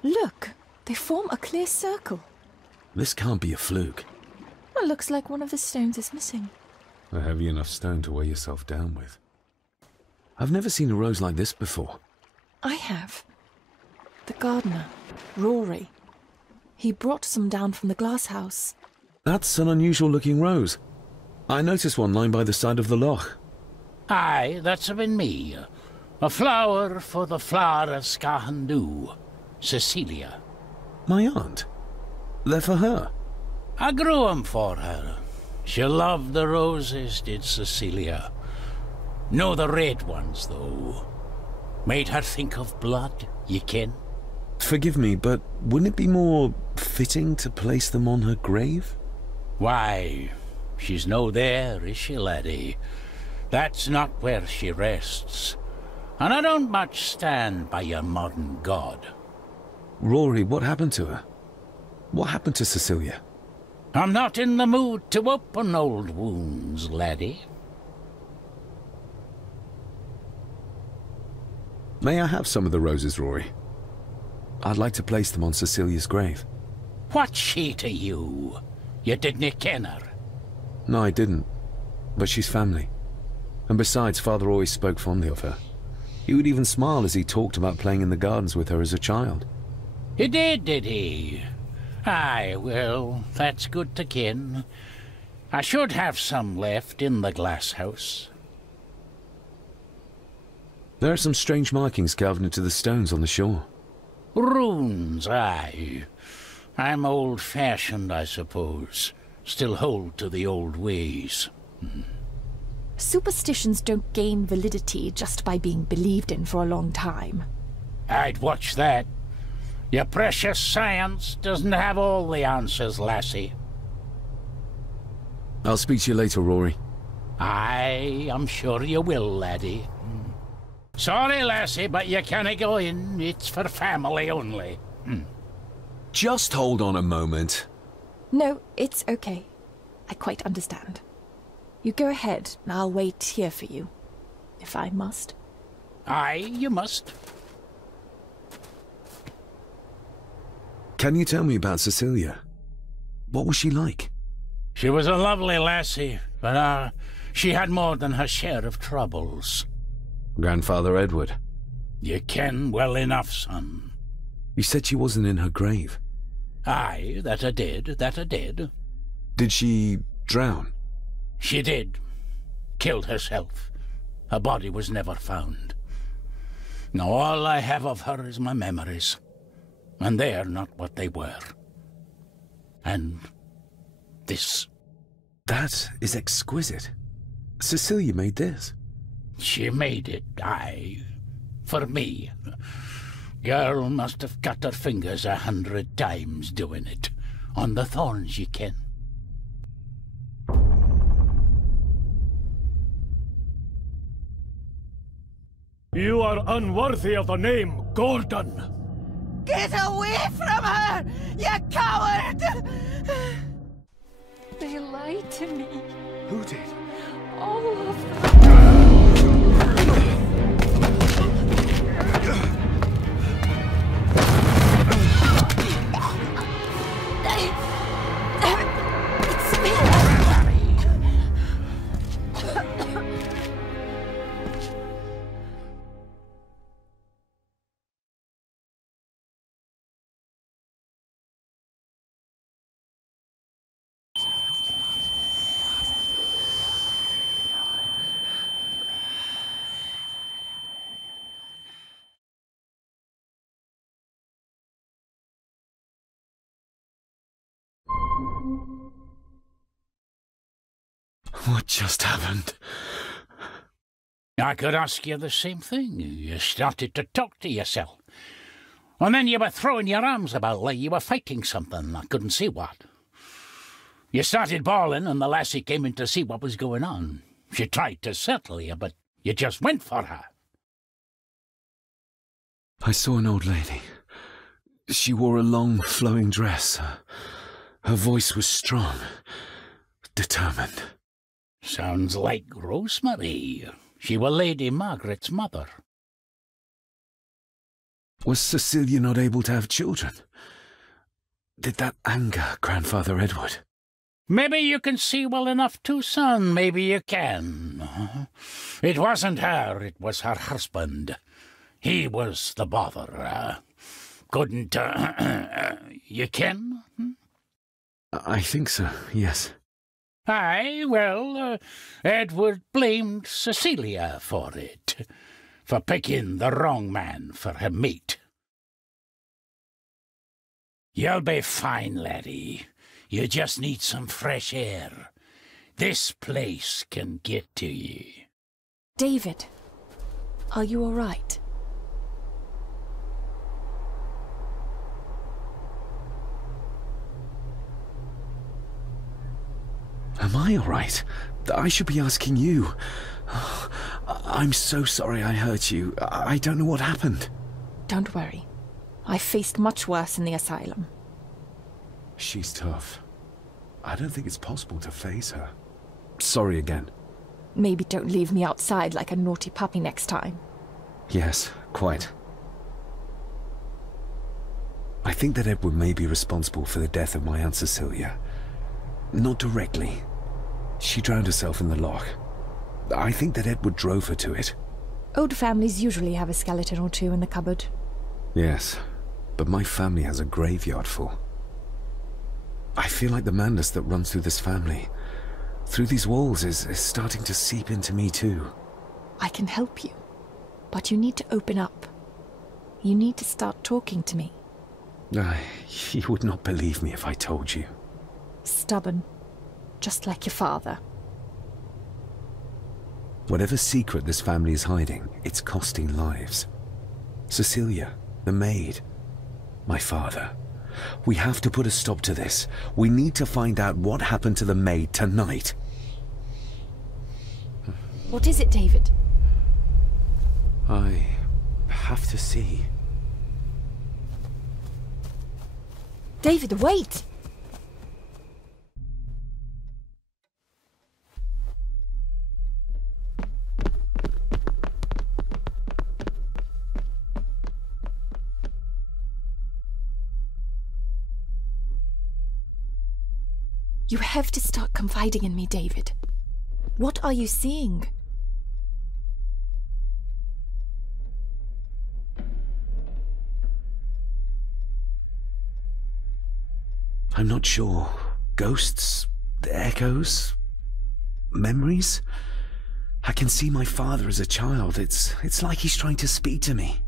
Look, they form a clear circle. This can't be a fluke. Well, looks like one of the stones is missing. A heavy enough stone to weigh yourself down with. I've never seen a rose like this before. I have. The gardener, Rory. He brought some down from the glass house. That's an unusual looking rose. I noticed one lying by the side of the loch. Aye, that's been me. A flower for the flower of Scahandoo, Cecilia. My aunt? They're for her? I grew 'em for her. She loved the roses, did Cecilia. No the red ones, though. Made her think of blood, ye ken. Forgive me, but wouldn't it be more fitting to place them on her grave? Why, she's no there, is she, laddie? That's not where she rests. And I don't much stand by your modern god. Rory, what happened to her? What happened to Cecilia? I'm not in the mood to open old wounds, laddie. May I have some of the roses, Rory? I'd like to place them on Cecilia's grave. What's she to you? You didn't ken her? No, I didn't. But she's family. And besides, Father always spoke fondly of her. He would even smile as he talked about playing in the gardens with her as a child. He did he? Aye, well, that's good to ken. I should have some left in the glass house. There are some strange markings carved into the stones on the shore. Runes, aye. I'm old-fashioned, I suppose. Still hold to the old ways. Superstitions don't gain validity just by being believed in for a long time. I'd watch that. Your precious science doesn't have all the answers, lassie. I'll speak to you later, Rory. Aye, I'm sure you will, laddie. Sorry, lassie, but you can't go in. It's for family only. Just hold on a moment. No, it's okay. I quite understand. You go ahead, and I'll wait here for you, if I must. Aye, you must. Can you tell me about Cecilia? What was she like? She was a lovely lassie, but she had more than her share of troubles. Grandfather Edward? You ken well enough, son. You said she wasn't in her grave. Aye, that I did. Did she drown? She did. Killed herself. Her body was never found. Now all I have of her is my memories. And they are not what they were. And this. That is exquisite. Cecilia made this. She made it, aye. For me. Girl must have cut her fingers 100 times doing it. On the thorns, ye ken. You are unworthy of the name Gordon. Get away from her, you coward! They lied to me. Who did? All of them. It's me! What just happened? I could ask you the same thing. You started to talk to yourself. And then you were throwing your arms about like you were fighting something. I couldn't see what. You started bawling and the lassie came in to see what was going on. She tried to settle you, but you just went for her. I saw an old lady. She wore a long, flowing dress. Her voice was strong, determined. Sounds like Rosemary. She was Lady Margaret's mother. Was Cecilia not able to have children? Did that anger Grandfather Edward? Maybe you can see well enough too, son. Maybe you can. It wasn't her, it was her husband. He was the bother. Couldn't, you ken? I think so, yes. Aye, well, Edward blamed Cecilia for it, for picking the wrong man for her mate. You'll be fine, laddie. You just need some fresh air. This place can get to ye. David, are you all right? Am I all right? I should be asking you. I'm so sorry I hurt you. I don't know what happened. Don't worry. I faced much worse in the asylum. She's tough. I don't think it's possible to face her. Sorry again. Maybe don't leave me outside like a naughty puppy next time. Yes, quite. I think that Edward may be responsible for the death of my Aunt Cecilia. Not directly. She drowned herself in the loch. I think that Edward drove her to it. Old families usually have a skeleton or two in the cupboard. Yes, but my family has a graveyard full. I feel like the madness that runs through this family, through these walls, is starting to seep into me too. I can help you, but you need to open up. You need to start talking to me. You would not believe me if I told you. Stubborn, just like your father. Whatever secret this family is hiding, it's costing lives. Cecilia, the maid, my father. We have to put a stop to this. We need to find out what happened to the maid tonight. What is it, David? I have to see. David, wait! You have to start confiding in me, David. What are you seeing? I'm not sure. Ghosts? Echoes? Memories? I can see my father as a child. It's like he's trying to speak to me.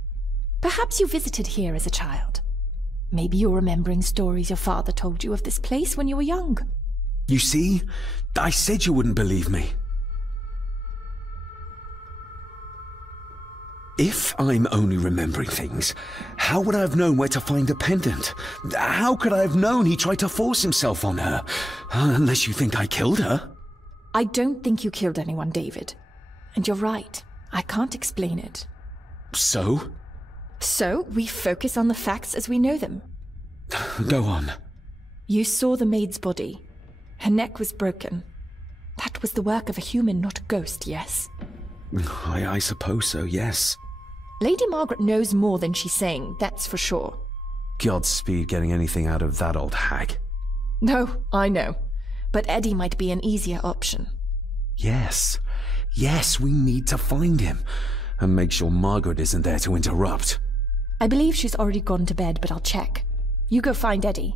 Perhaps you visited here as a child. Maybe you're remembering stories your father told you of this place when you were young. You see? I said you wouldn't believe me. If I'm only remembering things, how would I have known where to find a pendant? How could I have known he tried to force himself on her? Unless you think I killed her. I don't think you killed anyone, David. And you're right. I can't explain it. So? So, we focus on the facts as we know them. Go on. You saw the maid's body. Her neck was broken. That was the work of a human, not a ghost, yes? I suppose so, yes. Lady Margaret knows more than she's saying, that's for sure. Godspeed getting anything out of that old hag. No, I know. But Eddie might be an easier option. Yes. Yes, we need to find him. And make sure Margaret isn't there to interrupt. I believe she's already gone to bed, but I'll check. You go find Eddie.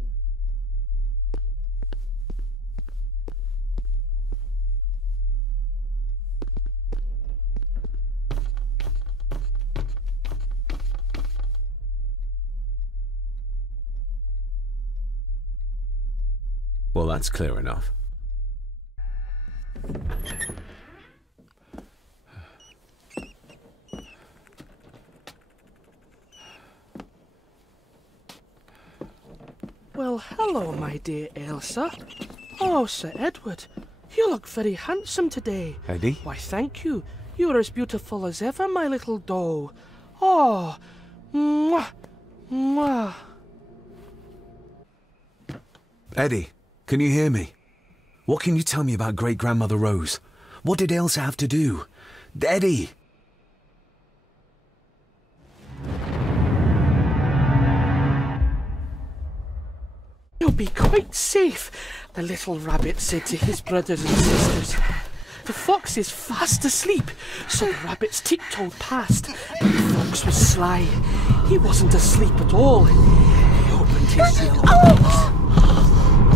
Well, that's clear enough. Well, hello, my dear Elsa. Oh, Sir Edward, you look very handsome today. Eddie? Why, thank you. You're as beautiful as ever, my little doll. Oh, mwah, mwah. Eddie, can you hear me? What can you tell me about great-grandmother Rose? What did Elsa have to do? Eddie! You'll be quite safe, the little rabbit said to his brothers and sisters. The fox is fast asleep, so the rabbits tiptoed past. And the fox was sly. He wasn't asleep at all. He opened his yellow eyes.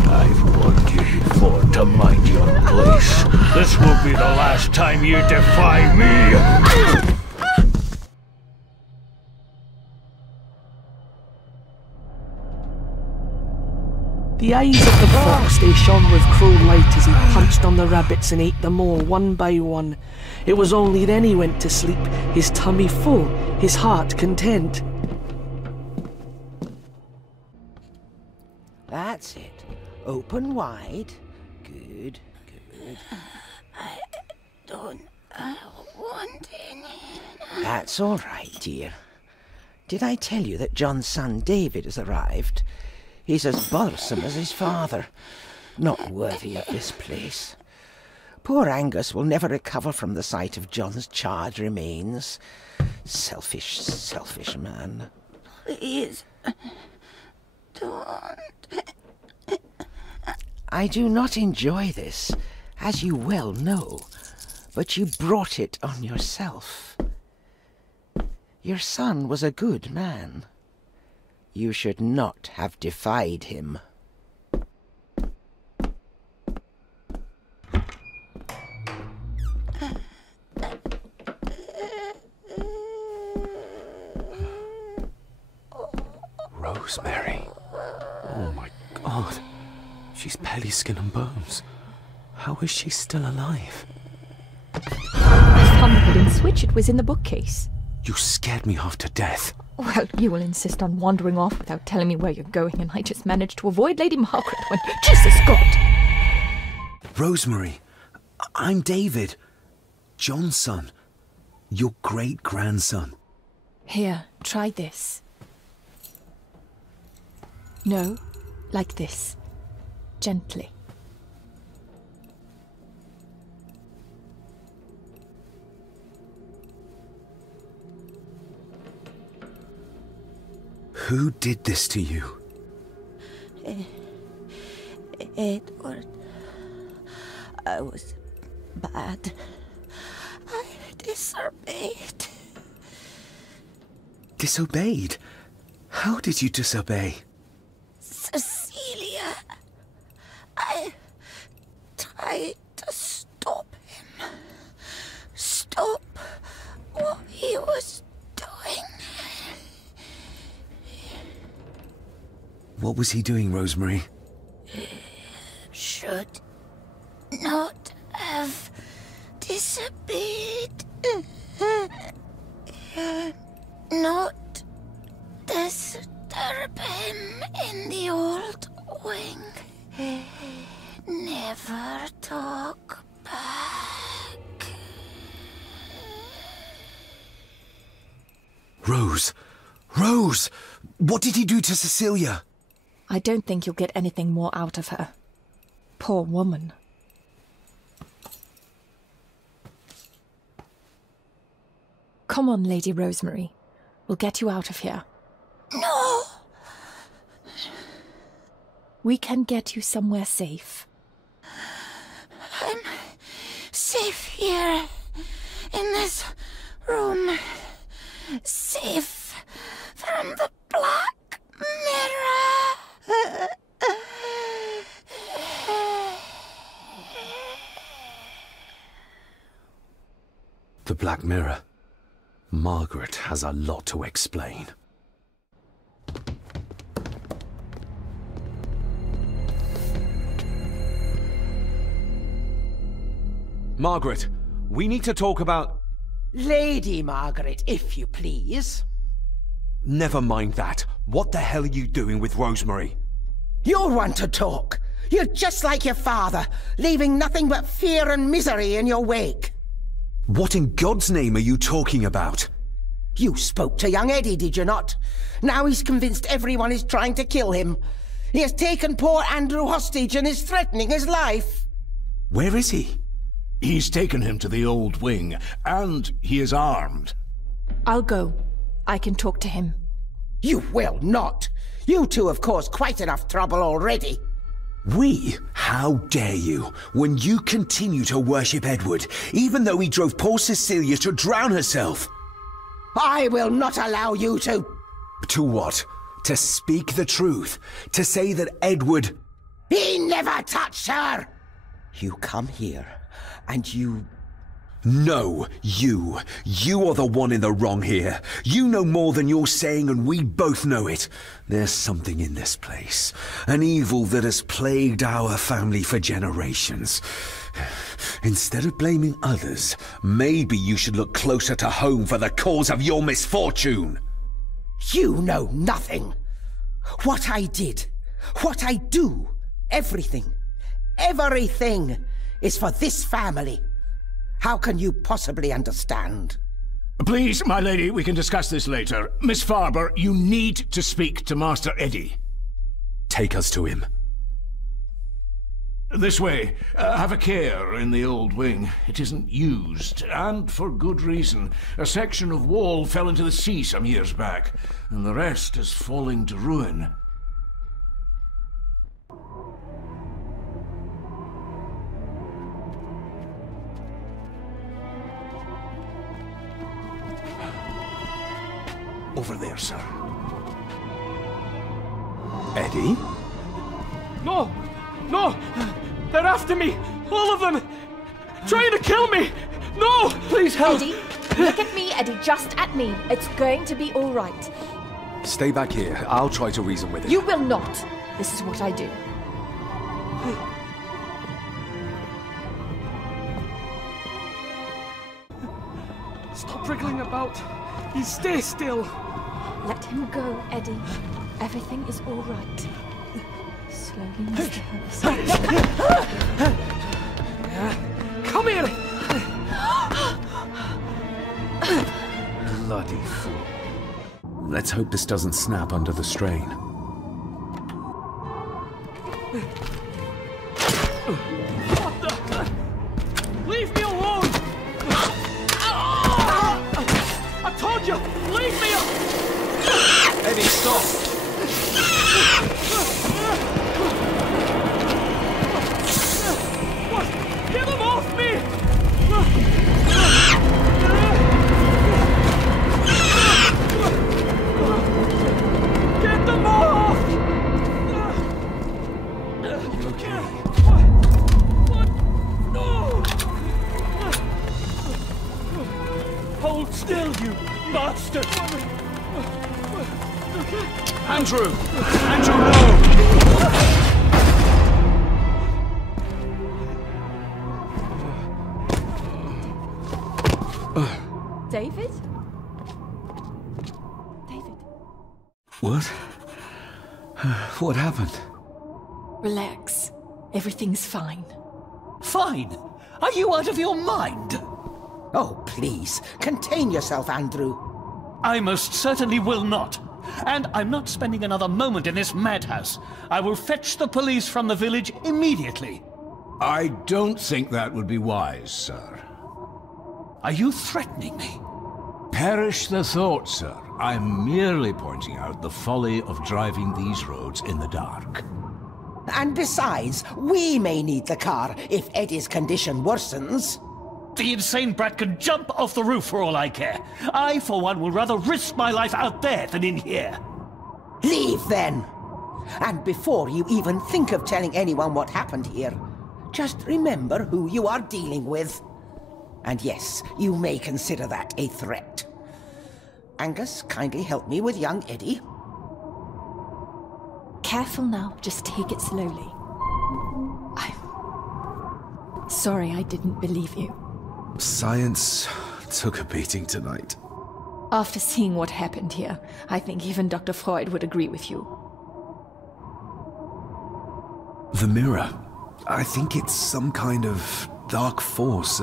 I've warned you before to mind your place. This will be the last time you defy me. The eyes of the fox, they shone with cruel light as he punched on the rabbits and ate them all one by one. It was only then he went to sleep, his tummy full, his heart content. That's it. Open wide. Good, good. I don't want any. That's all right, dear. Did I tell you that John's son David has arrived? He's as bothersome as his father. Not worthy of this place. Poor Angus will never recover from the sight of John's charred remains. Selfish, selfish man. Please, don't. I do not enjoy this, as you well know, but you brought it on yourself. Your son was a good man. You should not have defied him. Rosemary. Oh my God. She's barely skin and bones. How is she still alive? I found the hidden switch. It was in the bookcase. You scared me half to death. Well, you will insist on wandering off without telling me where you're going, and I just managed to avoid Lady Margaret when... Jesus, God! Rosemary, I'm David. John's son. Your great-grandson. Here, try this. No, like this. Gently. Who did this to you? Edward. I was bad. I disobeyed. Disobeyed? How did you disobey? Cecilia. I tried to stop him. Stop what he was doing. What was he doing, Rosemary? Should not have disobeyed. Not disturb him in the old wing. Never talk back. Rose! Rose! What did he do to Cecilia? I don't think you'll get anything more out of her. Poor woman. Come on, Lady Rosemary. We'll get you out of here. No! We can get you somewhere safe. I'm safe here, in this room. Safe from the Black Mirror. The Black Mirror. Margaret has a lot to explain. Margaret, we need to talk about... Lady Margaret, if you please. Never mind that. What the hell are you doing with Rosemary? You want to talk. You're just like your father, leaving nothing but fear and misery in your wake. What in God's name are you talking about? You spoke to young Eddie, did you not? Now he's convinced everyone is trying to kill him. He has taken poor Andrew hostage and is threatening his life. Where is he? He's taken him to the old wing, and he is armed. I'll go. I can talk to him. You will not. You two have caused quite enough trouble already. We? How dare you, when you continue to worship Edward, even though he drove poor Cecilia to drown herself? I will not allow you to... To what? To speak the truth? To say that Edward... He never touched her! You come here, and you... No, you. You are the one in the wrong here. You know more than you're saying, and we both know it. There's something in this place. An evil that has plagued our family for generations. Instead of blaming others, maybe you should look closer to home for the cause of your misfortune. You know nothing. What I did, what I do, everything is for this family. How can you possibly understand? Please, my lady, we can discuss this later. Miss Farber, you need to speak to Master Eddie. Take us to him. This way. Have a care in the old wing. It isn't used, and for good reason. A section of wall fell into the sea some years back, and the rest is falling to ruin. Over there, sir. Eddie? No! No! They're after me! All of them! Trying to kill me! No! Please help! Eddie, look at me, Eddie, just at me. It's going to be all right. Stay back here. I'll try to reason with him. You will not. This is what I do. Stop wriggling about. You stay still. Let him go, Eddie. Everything is all right. Slowly, Mr. Harrison. Come here! Bloody fool. Let's hope this doesn't snap under the strain. What the? Leave me alone! I told you! Leave me alone! Eddie, stop! What? Get them off me! Get them off! You okay? What? No! Hold still, you bastard! Andrew! Andrew, no! David? What? What happened? Relax. Everything's fine. Fine? Are you out of your mind? Oh, please, contain yourself, Andrew. I most certainly will not. And I'm not spending another moment in this madhouse. I will fetch the police from the village immediately. I don't think that would be wise, sir. Are you threatening me? Perish the thought, sir. I'm merely pointing out the folly of driving these roads in the dark. And besides, we may need the car if Eddie's condition worsens. The insane brat can jump off the roof for all I care. I, for one, will rather risk my life out there than in here. Leave, then. And before you even think of telling anyone what happened here, just remember who you are dealing with. And yes, you may consider that a threat. Angus, kindly help me with young Eddie. Careful now, just take it slowly. I'm sorry I didn't believe you. Science took a beating tonight. After seeing what happened here, I think even Dr. Freud would agree with you. The mirror. I think it's some kind of dark force,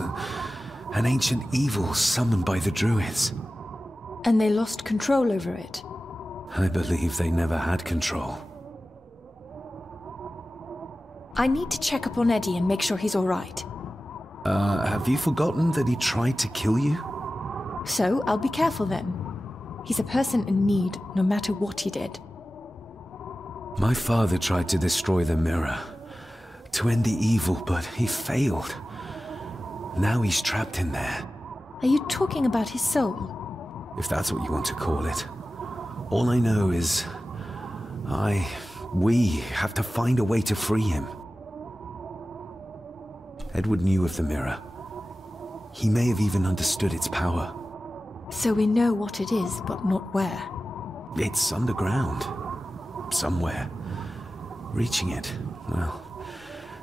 an ancient evil summoned by the Druids. And they lost control over it. I believe they never had control. I need to check up on Eddie and make sure he's all right. Have you forgotten that he tried to kill you? So, I'll be careful then. He's a person in need, no matter what he did. My father tried to destroy the mirror, to end the evil, but he failed. Now he's trapped in there. Are you talking about his soul? If that's what you want to call it. All I know is... we have to find a way to free him. Edward knew of the mirror. He may have even understood its power. So we know what it is, but not where. It's underground. Somewhere. Reaching it, well,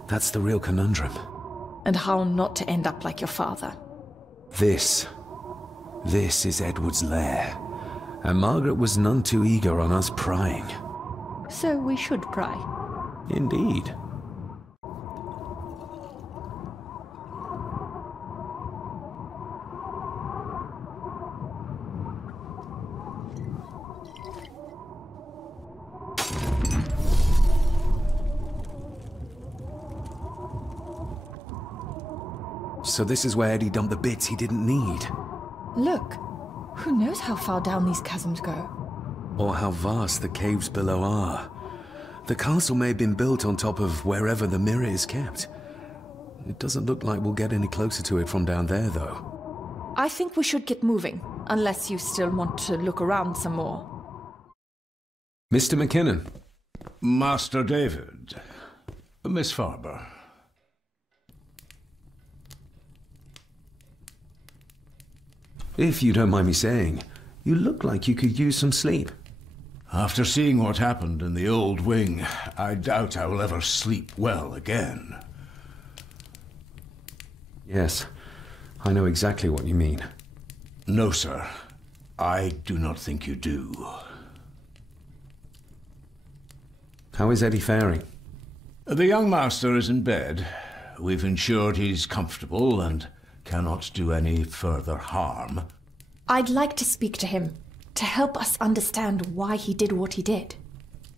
that's the real conundrum. And how not to end up like your father. This is Edward's lair. And Margaret was none too eager on us prying. So we should pry. Indeed. So this is where Eddie dumped the bits he didn't need. Look, who knows how far down these chasms go? Or how vast the caves below are. The castle may have been built on top of wherever the mirror is kept. It doesn't look like we'll get any closer to it from down there, though. I think we should get moving, unless you still want to look around some more. Mr. McKinnon. Master David. Miss Farber. If you don't mind me saying, you look like you could use some sleep. After seeing what happened in the old wing, I doubt I will ever sleep well again. Yes, I know exactly what you mean. No, sir. I do not think you do. How is Eddie faring? The young master is in bed. We've ensured he's comfortable and cannot do any further harm. I'd like to speak to him, to help us understand why he did what he did.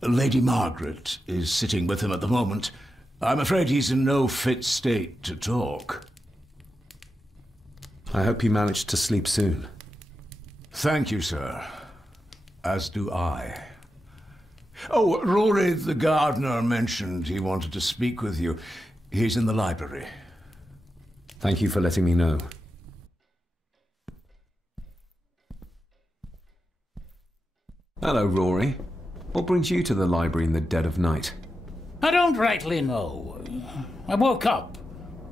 Lady Margaret is sitting with him at the moment. I'm afraid he's in no fit state to talk. I hope you managed to sleep soon. Thank you, sir. As do I. Oh, Rory the gardener mentioned he wanted to speak with you. He's in the library. Thank you for letting me know. Hello, Rory. What brings you to the library in the dead of night? I don't rightly know. I woke up.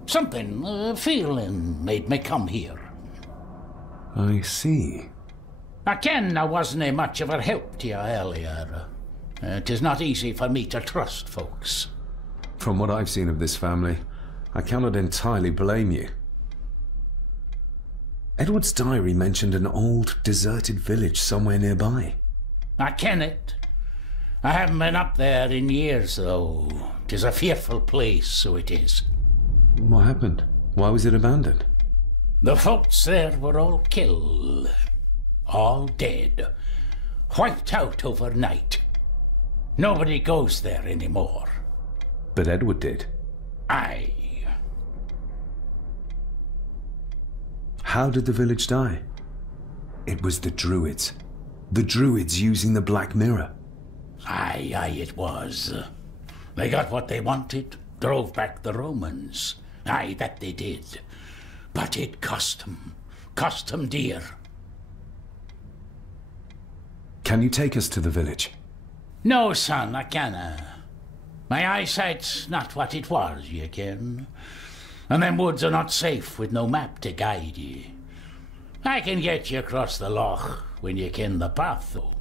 Something, a feeling made me come here. I see. I ken I wasn't much of a help to you earlier. It is not easy for me to trust folks. From what I've seen of this family, I cannot entirely blame you. Edward's diary mentioned an old, deserted village somewhere nearby. I ken it. I haven't been up there in years, though. 'Tis a fearful place, so it is. What happened? Why was it abandoned? The folks there were all killed. All dead. Wiped out overnight. Nobody goes there anymore. But Edward did. Aye. How did the village die? It was the Druids. The Druids using the Black Mirror. Aye, it was. They got what they wanted, drove back the Romans. Aye, that they did. But it cost them dear. Can you take us to the village? No, son, I canna. My eyesight's not what it was, you ken. And them woods are not safe with no map to guide ye. I can get you across the loch when you ken the path, though.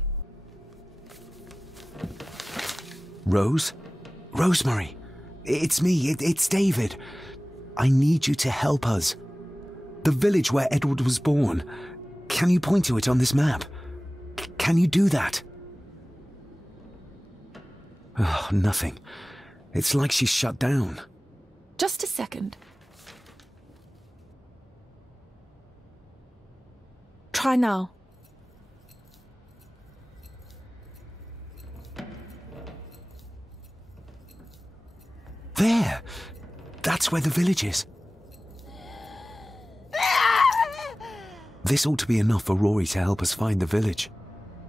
Rose? Rosemary! It's me, it's David. I need you to help us. The village where Edward was born. Can you point to it on this map? Can you do that? Oh, nothing. It's like she's shut down. Just a second. Try now. There! That's where the village is. This ought to be enough for Rory to help us find the village.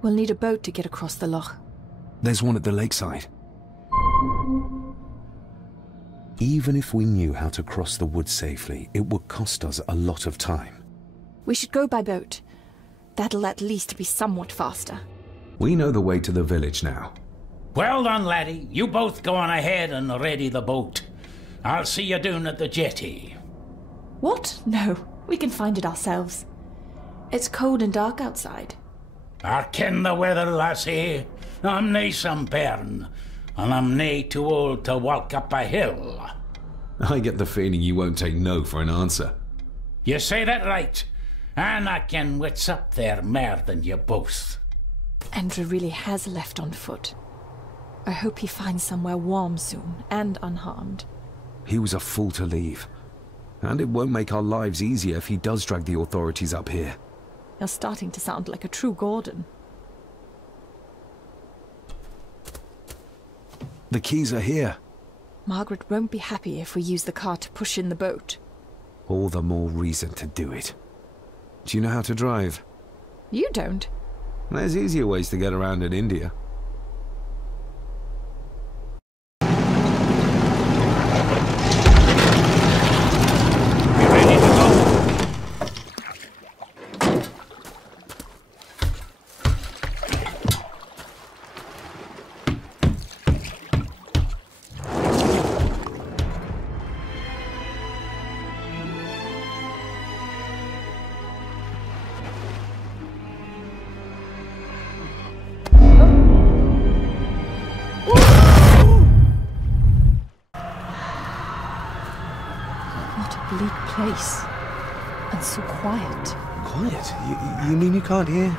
We'll need a boat to get across the loch. There's one at the lakeside. Even if we knew how to cross the woods safely, it would cost us a lot of time. We should go by boat. That'll at least be somewhat faster. We know the way to the village now. Well done, laddie. You both go on ahead and ready the boat. I'll see you down at the jetty. What? No, we can find it ourselves. It's cold and dark outside. I ken the weather, lassie. I'm nae some bairn, and I'm nae too old to walk up a hill. I get the feeling you won't take no for an answer. You say that right, and I ken what's up there mair than you both. Andrew really has left on foot. I hope he finds somewhere warm soon, and unharmed. He was a fool to leave. And it won't make our lives easier if he does drag the authorities up here. You're starting to sound like a true Gordon. The keys are here. Margaret won't be happy if we use the car to push in the boat. All the more reason to do it. Do you know how to drive? You don't. There's easier ways to get around in India. Place. And so quiet. Quiet? You mean you can't hear?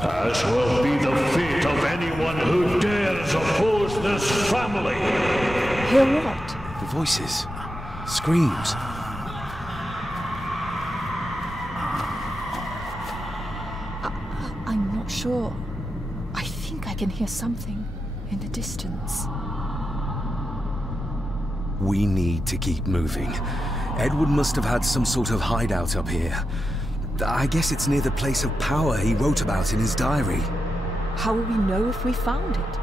As will be the fate of anyone who dares oppose this family. Hear what? The voices. Screams. I'm not sure. I think I can hear something in the distance. We need to keep moving. Edward must have had some sort of hideout up here. I guess it's near the place of power he wrote about in his diary. How will we know if we found it?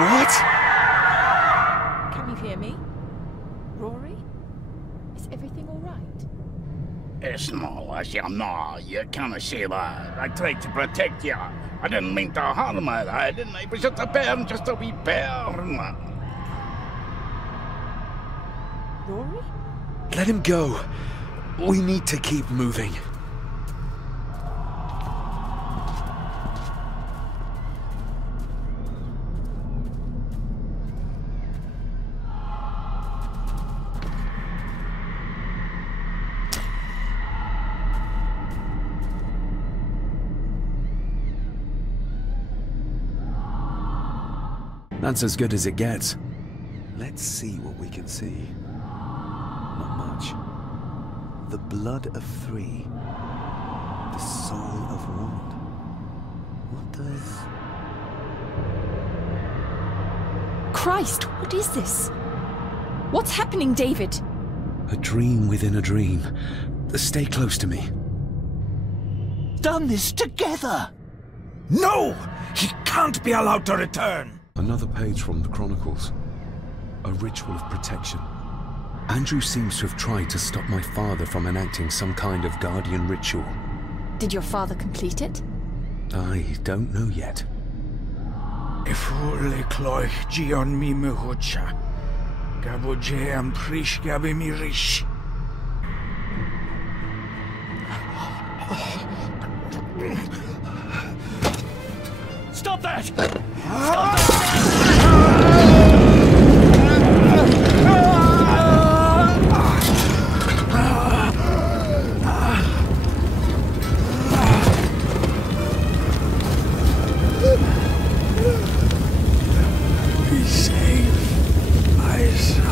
What? Can you hear me? Rory? Is everything all right? It's not like you can't say that. I tried to protect you. I didn't mean to harm you, I didn't. It was just a bairn, just a wee bairn. Rory? Let him go. We need to keep moving. That's as good as it gets. Let's see what we can see. Not much. The blood of 3. The soul of 1. What does... Christ, what is this? What's happening, David? A dream within a dream. Stay close to me. Done this together! No! He can't be allowed to return! Another page from the Chronicles. A ritual of protection. Andrew seems to have tried to stop my father from enacting some kind of guardian ritual. Did your father complete it? I don't know yet. Ifule cloich gion mi mehucha. Gaboje am prish gabe mi rish. Stop that! Be safe, my son.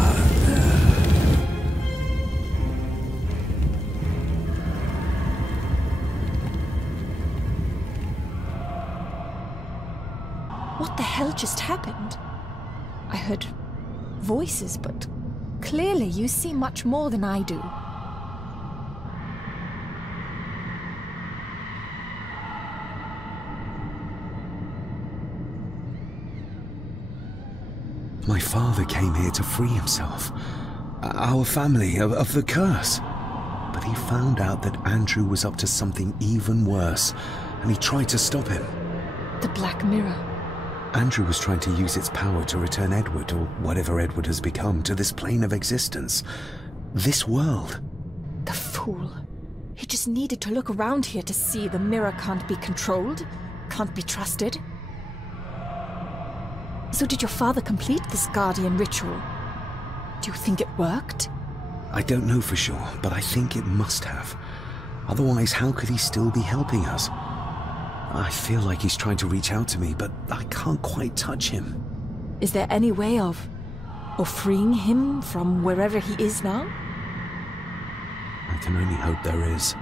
What the hell just happened? I heard voices, but clearly you see much more than I do. My father came here to free himself, our family, of the curse. But he found out that Andrew was up to something even worse, and he tried to stop him. The Black Mirror. Andrew was trying to use its power to return Edward, or whatever Edward has become, to this plane of existence. This world. The fool. He just needed to look around here to see the mirror can't be controlled, can't be trusted. So did your father complete this guardian ritual? Do you think it worked? I don't know for sure, but I think it must have. Otherwise, how could he still be helping us? I feel like he's trying to reach out to me, but I can't quite touch him. Is there any way of freeing him from wherever he is now? I can only hope there is.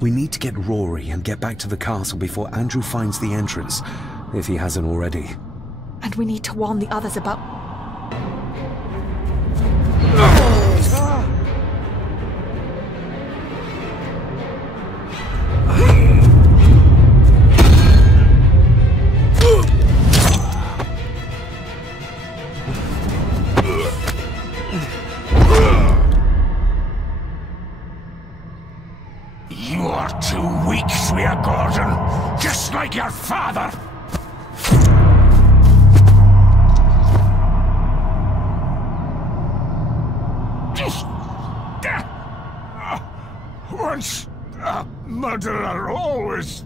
We need to get Rory and get back to the castle before Andrew finds the entrance, if he hasn't already. And we need to warn the others about... You are too weak, Swear Gordon, just like your father. Once a murderer, always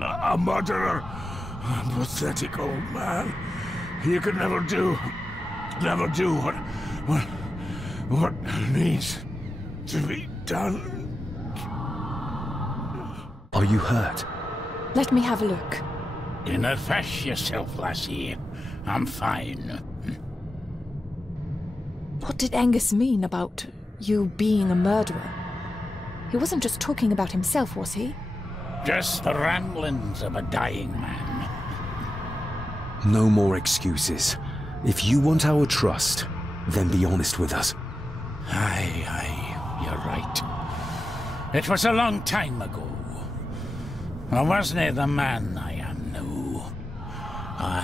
a murderer. A pathetic old man. You could never do what needs to be done. Are you hurt? Let me have a look. Dinna fash yourself, lassie. I'm fine. What did Angus mean about you being a murderer? He wasn't just talking about himself, was he? Just the ramblings of a dying man. No more excuses. If you want our trust, then be honest with us. Aye, you're right. It was a long time ago. I wasn't the man I am now. I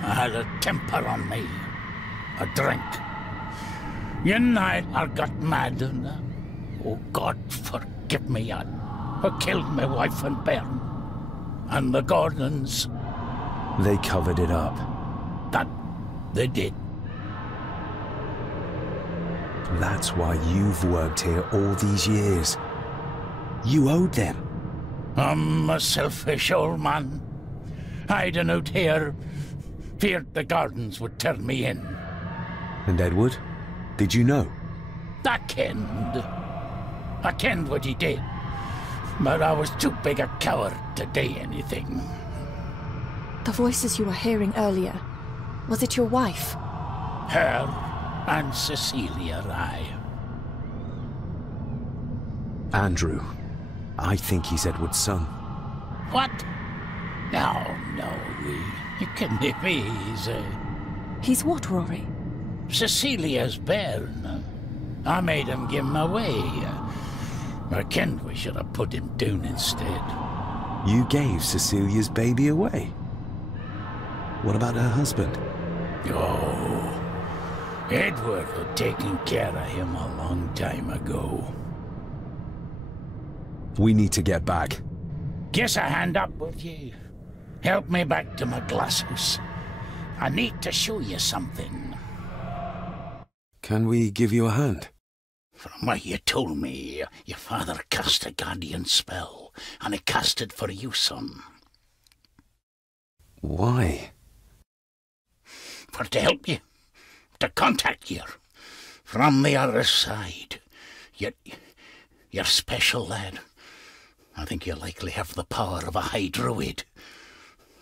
had a temper on me. A drink. One night I got mad and, oh God forgive me, I killed my wife and bairn. And the Gordons. They covered it up. That they did. That's why you've worked here all these years. You owed them. I'm a selfish old man. Hiding out here, feared the Gardens would turn me in. And Edward? Did you know? I kenned what he did. But I was too big a coward to do anything. The voices you were hearing earlier, was it your wife? Her and Cecilia, aye. Andrew. I think he's Edward's son. What? No, you couldn't be. He's what, Rory? Cecilia's bairn. I made him give him away. I kenned we should have put him down instead. You gave Cecilia's baby away? What about her husband? Oh, Edward had taken care of him a long time ago. We need to get back. Guess a hand up with you. Help me back to my glasshouse. I need to show you something. Can we give you a hand? From what you told me, your father cast a guardian spell, and he cast it for you, son. Why? For to help you, to contact you from the other side. You're special, lad. I think you likely have the power of a high druid.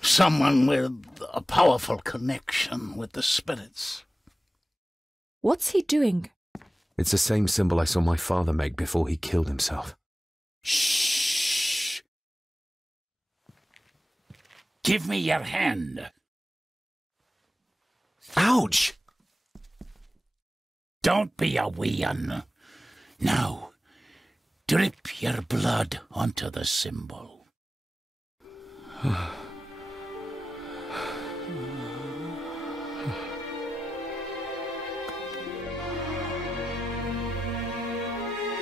Someone with a powerful connection with the spirits. What's he doing? It's the same symbol I saw my father make before he killed himself. Shh! Give me your hand. Ouch! Don't be a wee un. Now, drip your blood onto the symbol.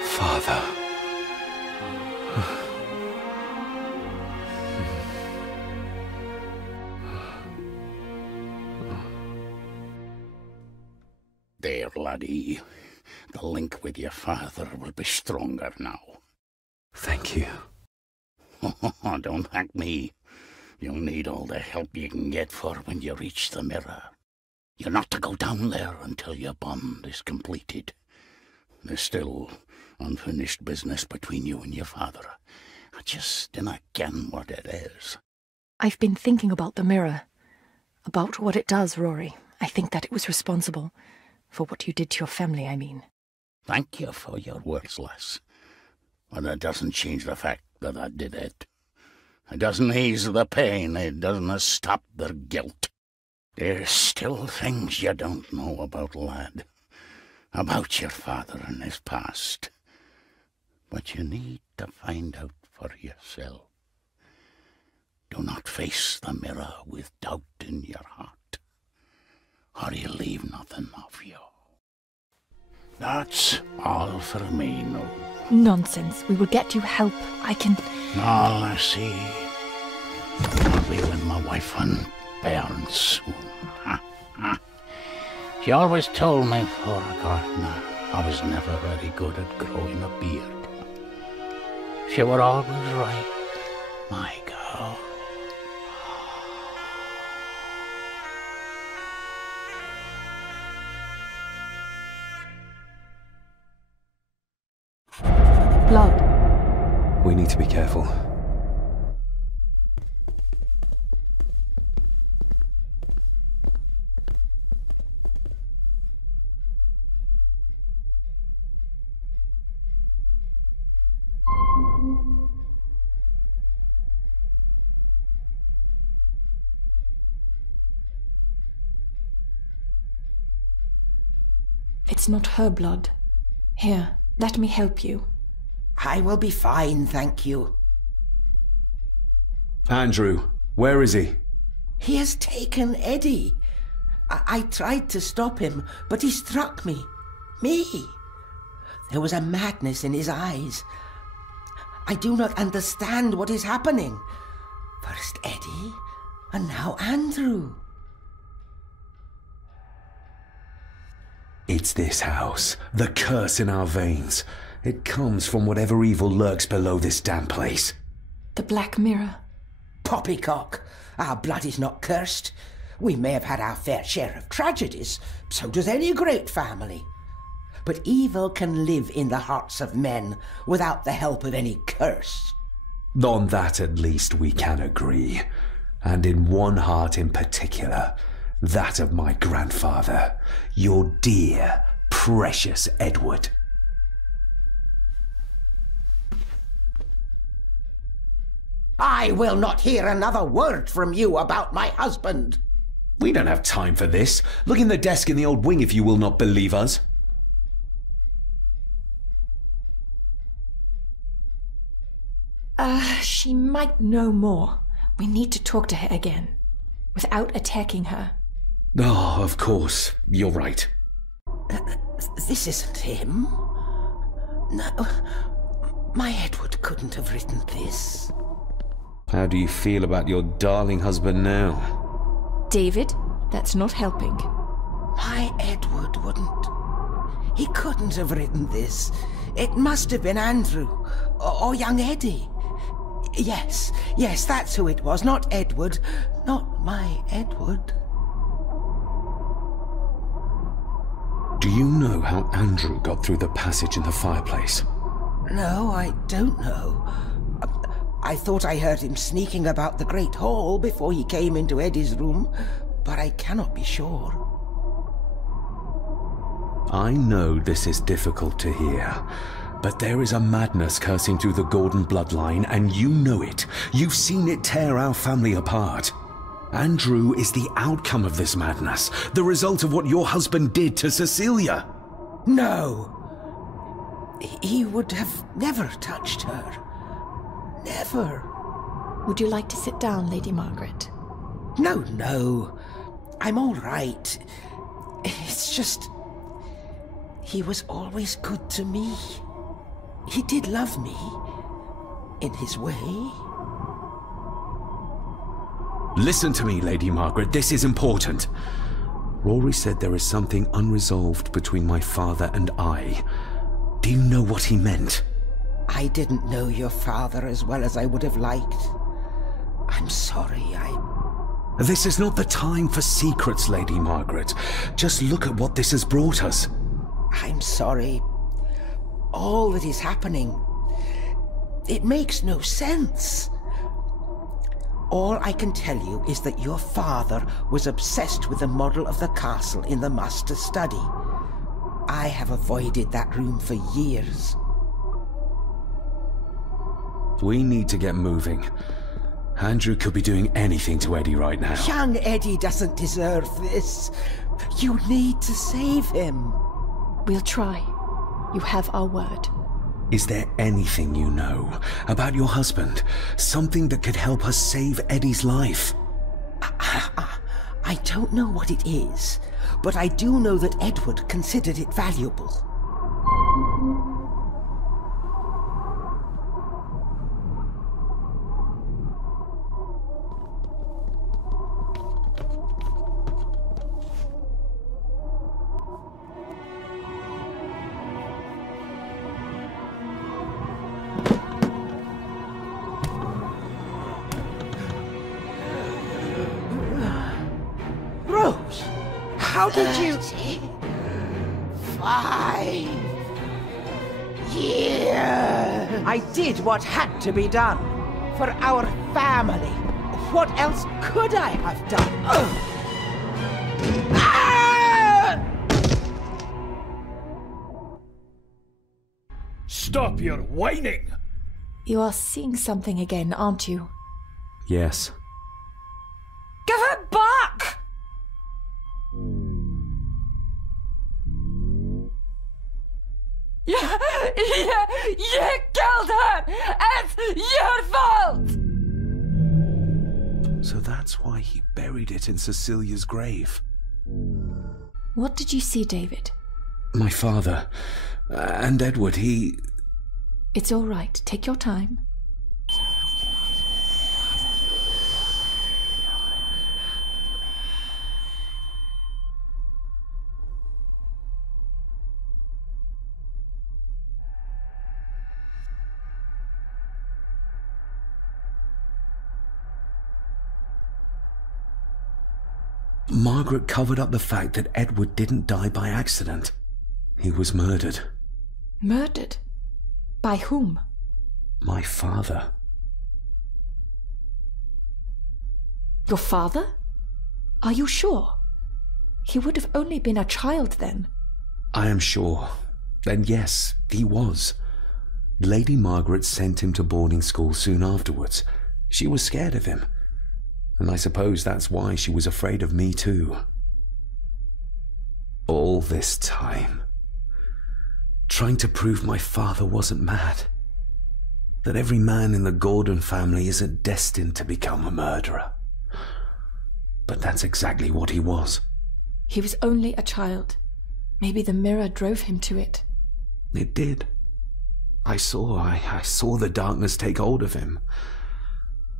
Father. There, laddie. The link with your father will be stronger now. Thank you. Don't thank me. You'll need all the help you can get for when you reach the mirror. You're not to go down there until your bond is completed. There's still unfinished business between you and your father. I just dinna ken what it is. I've been thinking about the mirror. About what it does, Rory. I think that it was responsible. For what you did to your family, I mean. Thank you for your words, lass. But it doesn't change the fact that I did it. It doesn't ease the pain. It doesn't stop the guilt. There's still things you don't know about, lad. About your father and his past. But you need to find out for yourself. Do not face the mirror with doubt in your heart, or you'll leave nothing of you. That's all for me, no. Nonsense. We will get you help. I can... All I see. I'll be with my wife and bairns soon. She always told me for a gardener I was never very good at growing a beard. She were always right, my girl. Blood. We need to be careful. It's not her blood. Here, let me help you. I will be fine, thank you. Andrew, where is he? He has taken Eddie. I tried to stop him, but he struck me. Me. There was a madness in his eyes. I do not understand what is happening. First Eddie, and now Andrew. It's this house. The curse in our veins. It comes from whatever evil lurks below this damn place. The Black Mirror. Poppycock. Our blood is not cursed. We may have had our fair share of tragedies. So does any great family. But evil can live in the hearts of men without the help of any curse. On that at least we can agree. And in one heart in particular. That of my grandfather, your dear, precious Edward. I will not hear another word from you about my husband. We don't have time for this. Look in the desk in the old wing if you will not believe us. She might know more. We need to talk to her again, without attacking her. Oh, of course. You're right. This isn't him. No, my Edward couldn't have written this. How do you feel about your darling husband now? David, that's not helping. My Edward wouldn't. He couldn't have written this. It must have been Andrew, or young Eddie. Yes, that's who it was, not Edward. Not my Edward. Do you know how Andrew got through the passage in the fireplace? No, I don't know. I thought I heard him sneaking about the Great Hall before he came into Eddie's room, but I cannot be sure. I know this is difficult to hear, but there is a madness coursing through the Gordon bloodline, and you know it. You've seen it tear our family apart. Andrew is the outcome of this madness, the result of what your husband did to Cecilia. No. He would have never touched her. Never. Would you like to sit down, Lady Margaret? No. I'm all right. It's just... he was always good to me. He did love me. In his way. Listen to me, Lady Margaret. This is important. Rory said there is something unresolved between my father and I. Do you know what he meant? I didn't know your father as well as I would have liked. I'm sorry, This is not the time for secrets, Lady Margaret. Just look at what this has brought us. I'm sorry. All that is happening, it makes no sense. All I can tell you is that your father was obsessed with the model of the castle in the master's study. I have avoided that room for years. We need to get moving. Andrew could be doing anything to Eddie right now. Young Eddie doesn't deserve this. You need to save him. We'll try. You have our word. Is there anything you know about your husband? Something that could help us save Eddie's life? I don't know what it is, but I do know that Edward considered it valuable. Rose, how did you... 5 years. I did what had to be done. For our family. What else could I have done? Stop your whining! You are seeing something again, aren't you? Yes. Give it back! You killed her! It's your fault! So that's why he buried it in Cecilia's grave. What did you see, David? My father and Edward, he... It's all right. Take your time. Margaret covered up the fact that Edward didn't die by accident. He was murdered. Murdered? By whom? My father. Your father? Are you sure? He would have only been a child then. I am sure. Then yes, he was. Lady Margaret sent him to boarding school soon afterwards. She was scared of him. And I suppose that's why she was afraid of me too. All this time, trying to prove my father wasn't mad. That every man in the Gordon family isn't destined to become a murderer. But that's exactly what he was. He was only a child. Maybe the mirror drove him to it. It did. I saw the darkness take hold of him.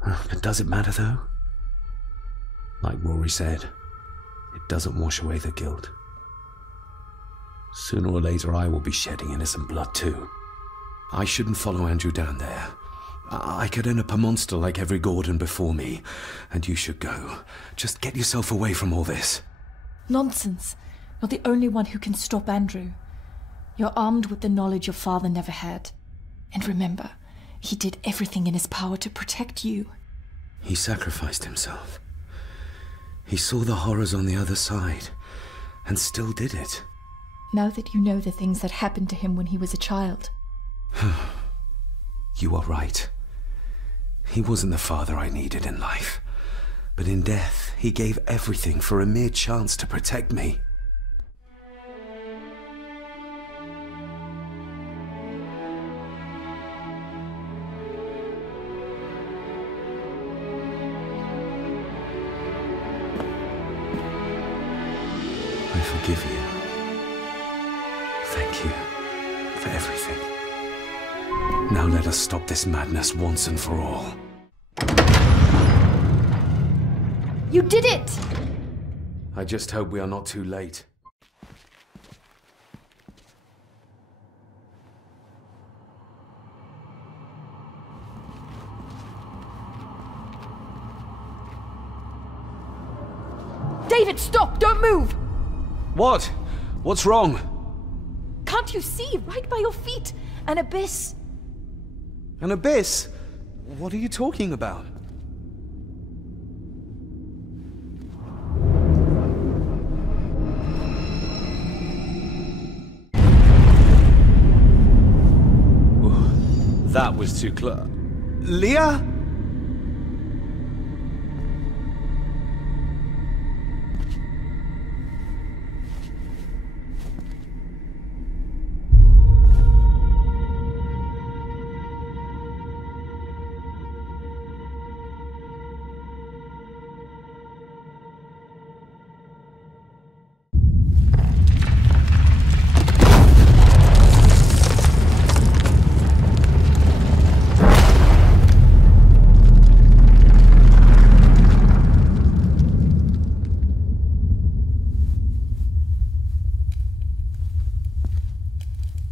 But does it matter though? Like Rory said, it doesn't wash away the guilt. Sooner or later I will be shedding innocent blood too. I shouldn't follow Andrew down there. I could end up a monster like every Gordon before me, and you should go. Just get yourself away from all this. Nonsense. You're the only one who can stop Andrew. You're armed with the knowledge your father never had. And remember, he did everything in his power to protect you. He sacrificed himself. He saw the horrors on the other side, and still did it. Now that you know the things that happened to him when he was a child. You are right. He wasn't the father I needed in life. But in death, he gave everything for a mere chance to protect me. I forgive you. Thank you for everything. Now let us stop this madness once and for all. You did it! I just hope we are not too late. David, stop! Don't move! What? What's wrong? Can't you see? Right by your feet. An abyss. An abyss? What are you talking about? That was too close. Leah?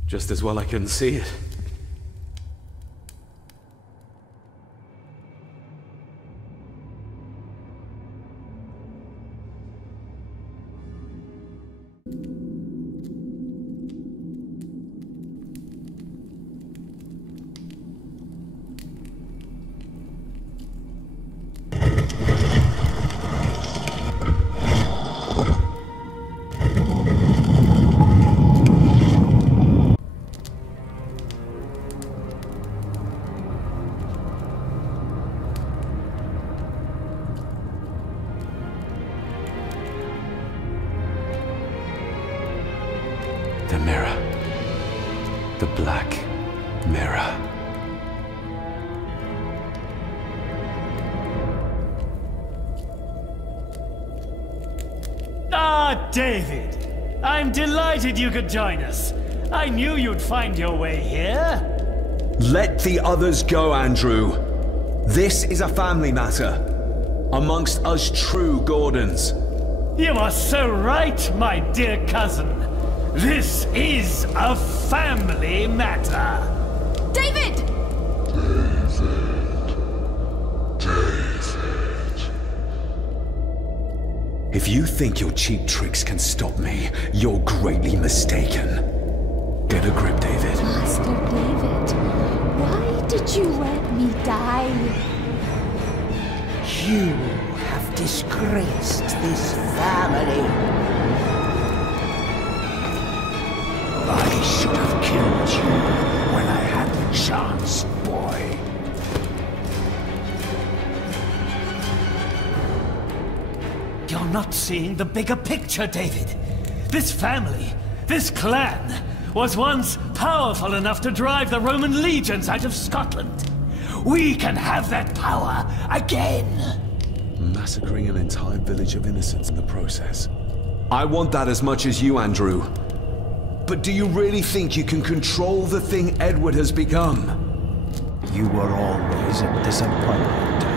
Just as well I couldn't see it. The mirror. The Black Mirror. Ah, David! I'm delighted you could join us. I knew you'd find your way here. Let the others go, Andrew. This is a family matter. Amongst us true Gordons. You are so right, my dear cousin. This is a family matter. David! If you think your cheap tricks can stop me, you're greatly mistaken. Get a grip, David. Master David, why did you let me die? You have disgraced this family. I should have killed you when I had the chance, boy. You're not seeing the bigger picture, David. This family, this clan, was once powerful enough to drive the Roman legions out of Scotland. We can have that power again. Massacring an entire village of innocents in the process. I want that as much as you, Andrew. But do you really think you can control the thing Edward has become? You were always a disappointment to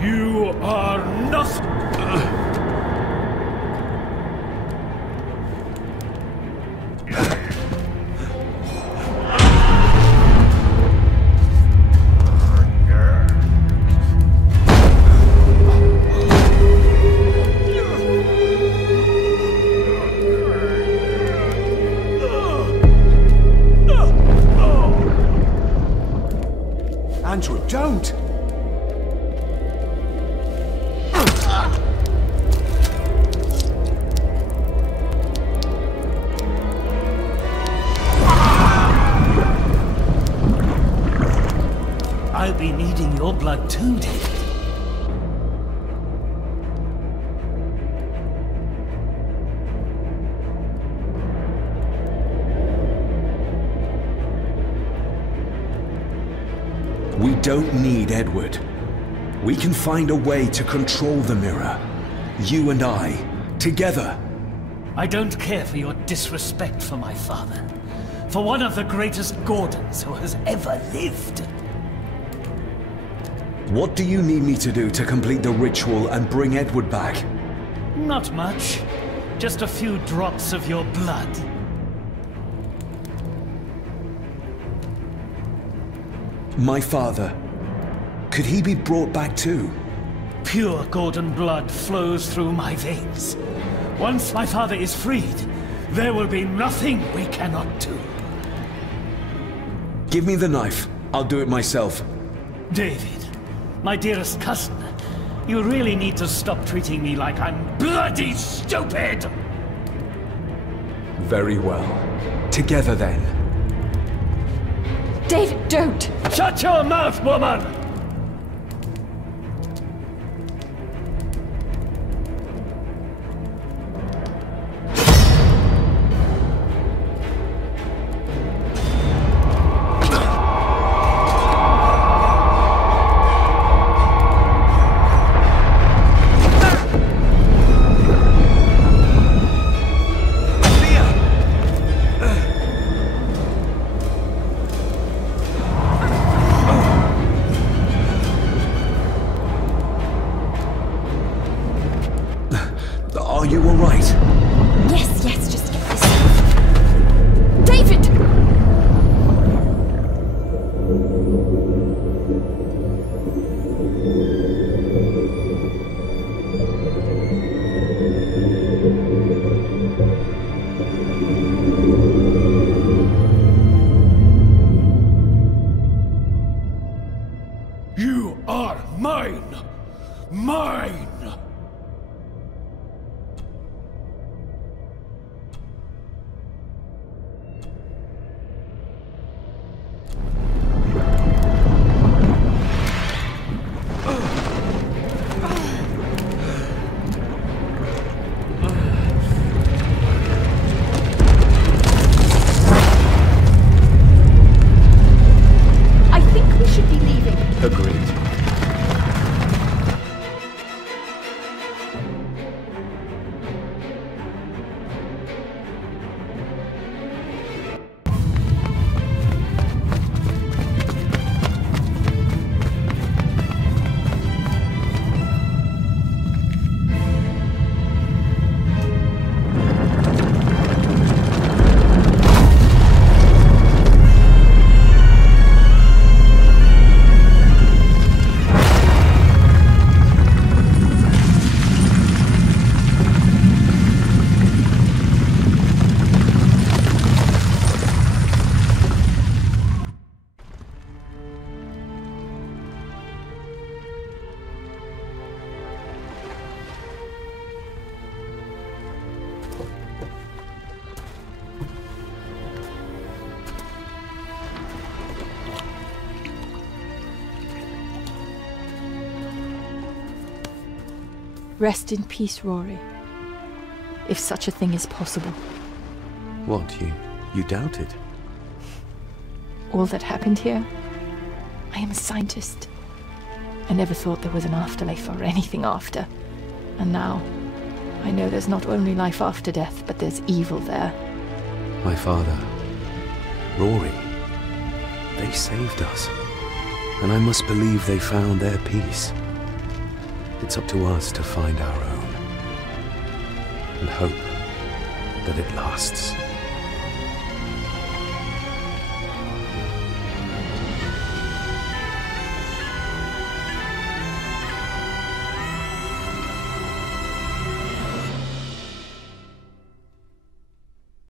me. You are nothing. don't! I'll be needing your blood too, David. We don't need Edward. We can find a way to control the mirror. You and I, together. I don't care for your disrespect for my father. For one of the greatest Gordons who has ever lived. What do you need me to do to complete the ritual and bring Edward back? Not much. Just a few drops of your blood. My father, could he be brought back too? Pure Gordon blood flows through my veins. Once my father is freed, there will be nothing we cannot do. Give me the knife. I'll do it myself. David, my dearest cousin, you really need to stop treating me like I'm bloody stupid! Very well. Together then. David, don't! Shut your mouth, woman! Are you all right? Yes, just get this. David! You are mine! Mine! Agreed. Rest in peace, Rory. If such a thing is possible. What, you doubted? All that happened here? I am a scientist. I never thought there was an afterlife or anything after. And now, I know there's not only life after death, but there's evil there. My father, Rory, they saved us. And I must believe they found their peace. It's up to us to find our own. And hope that it lasts.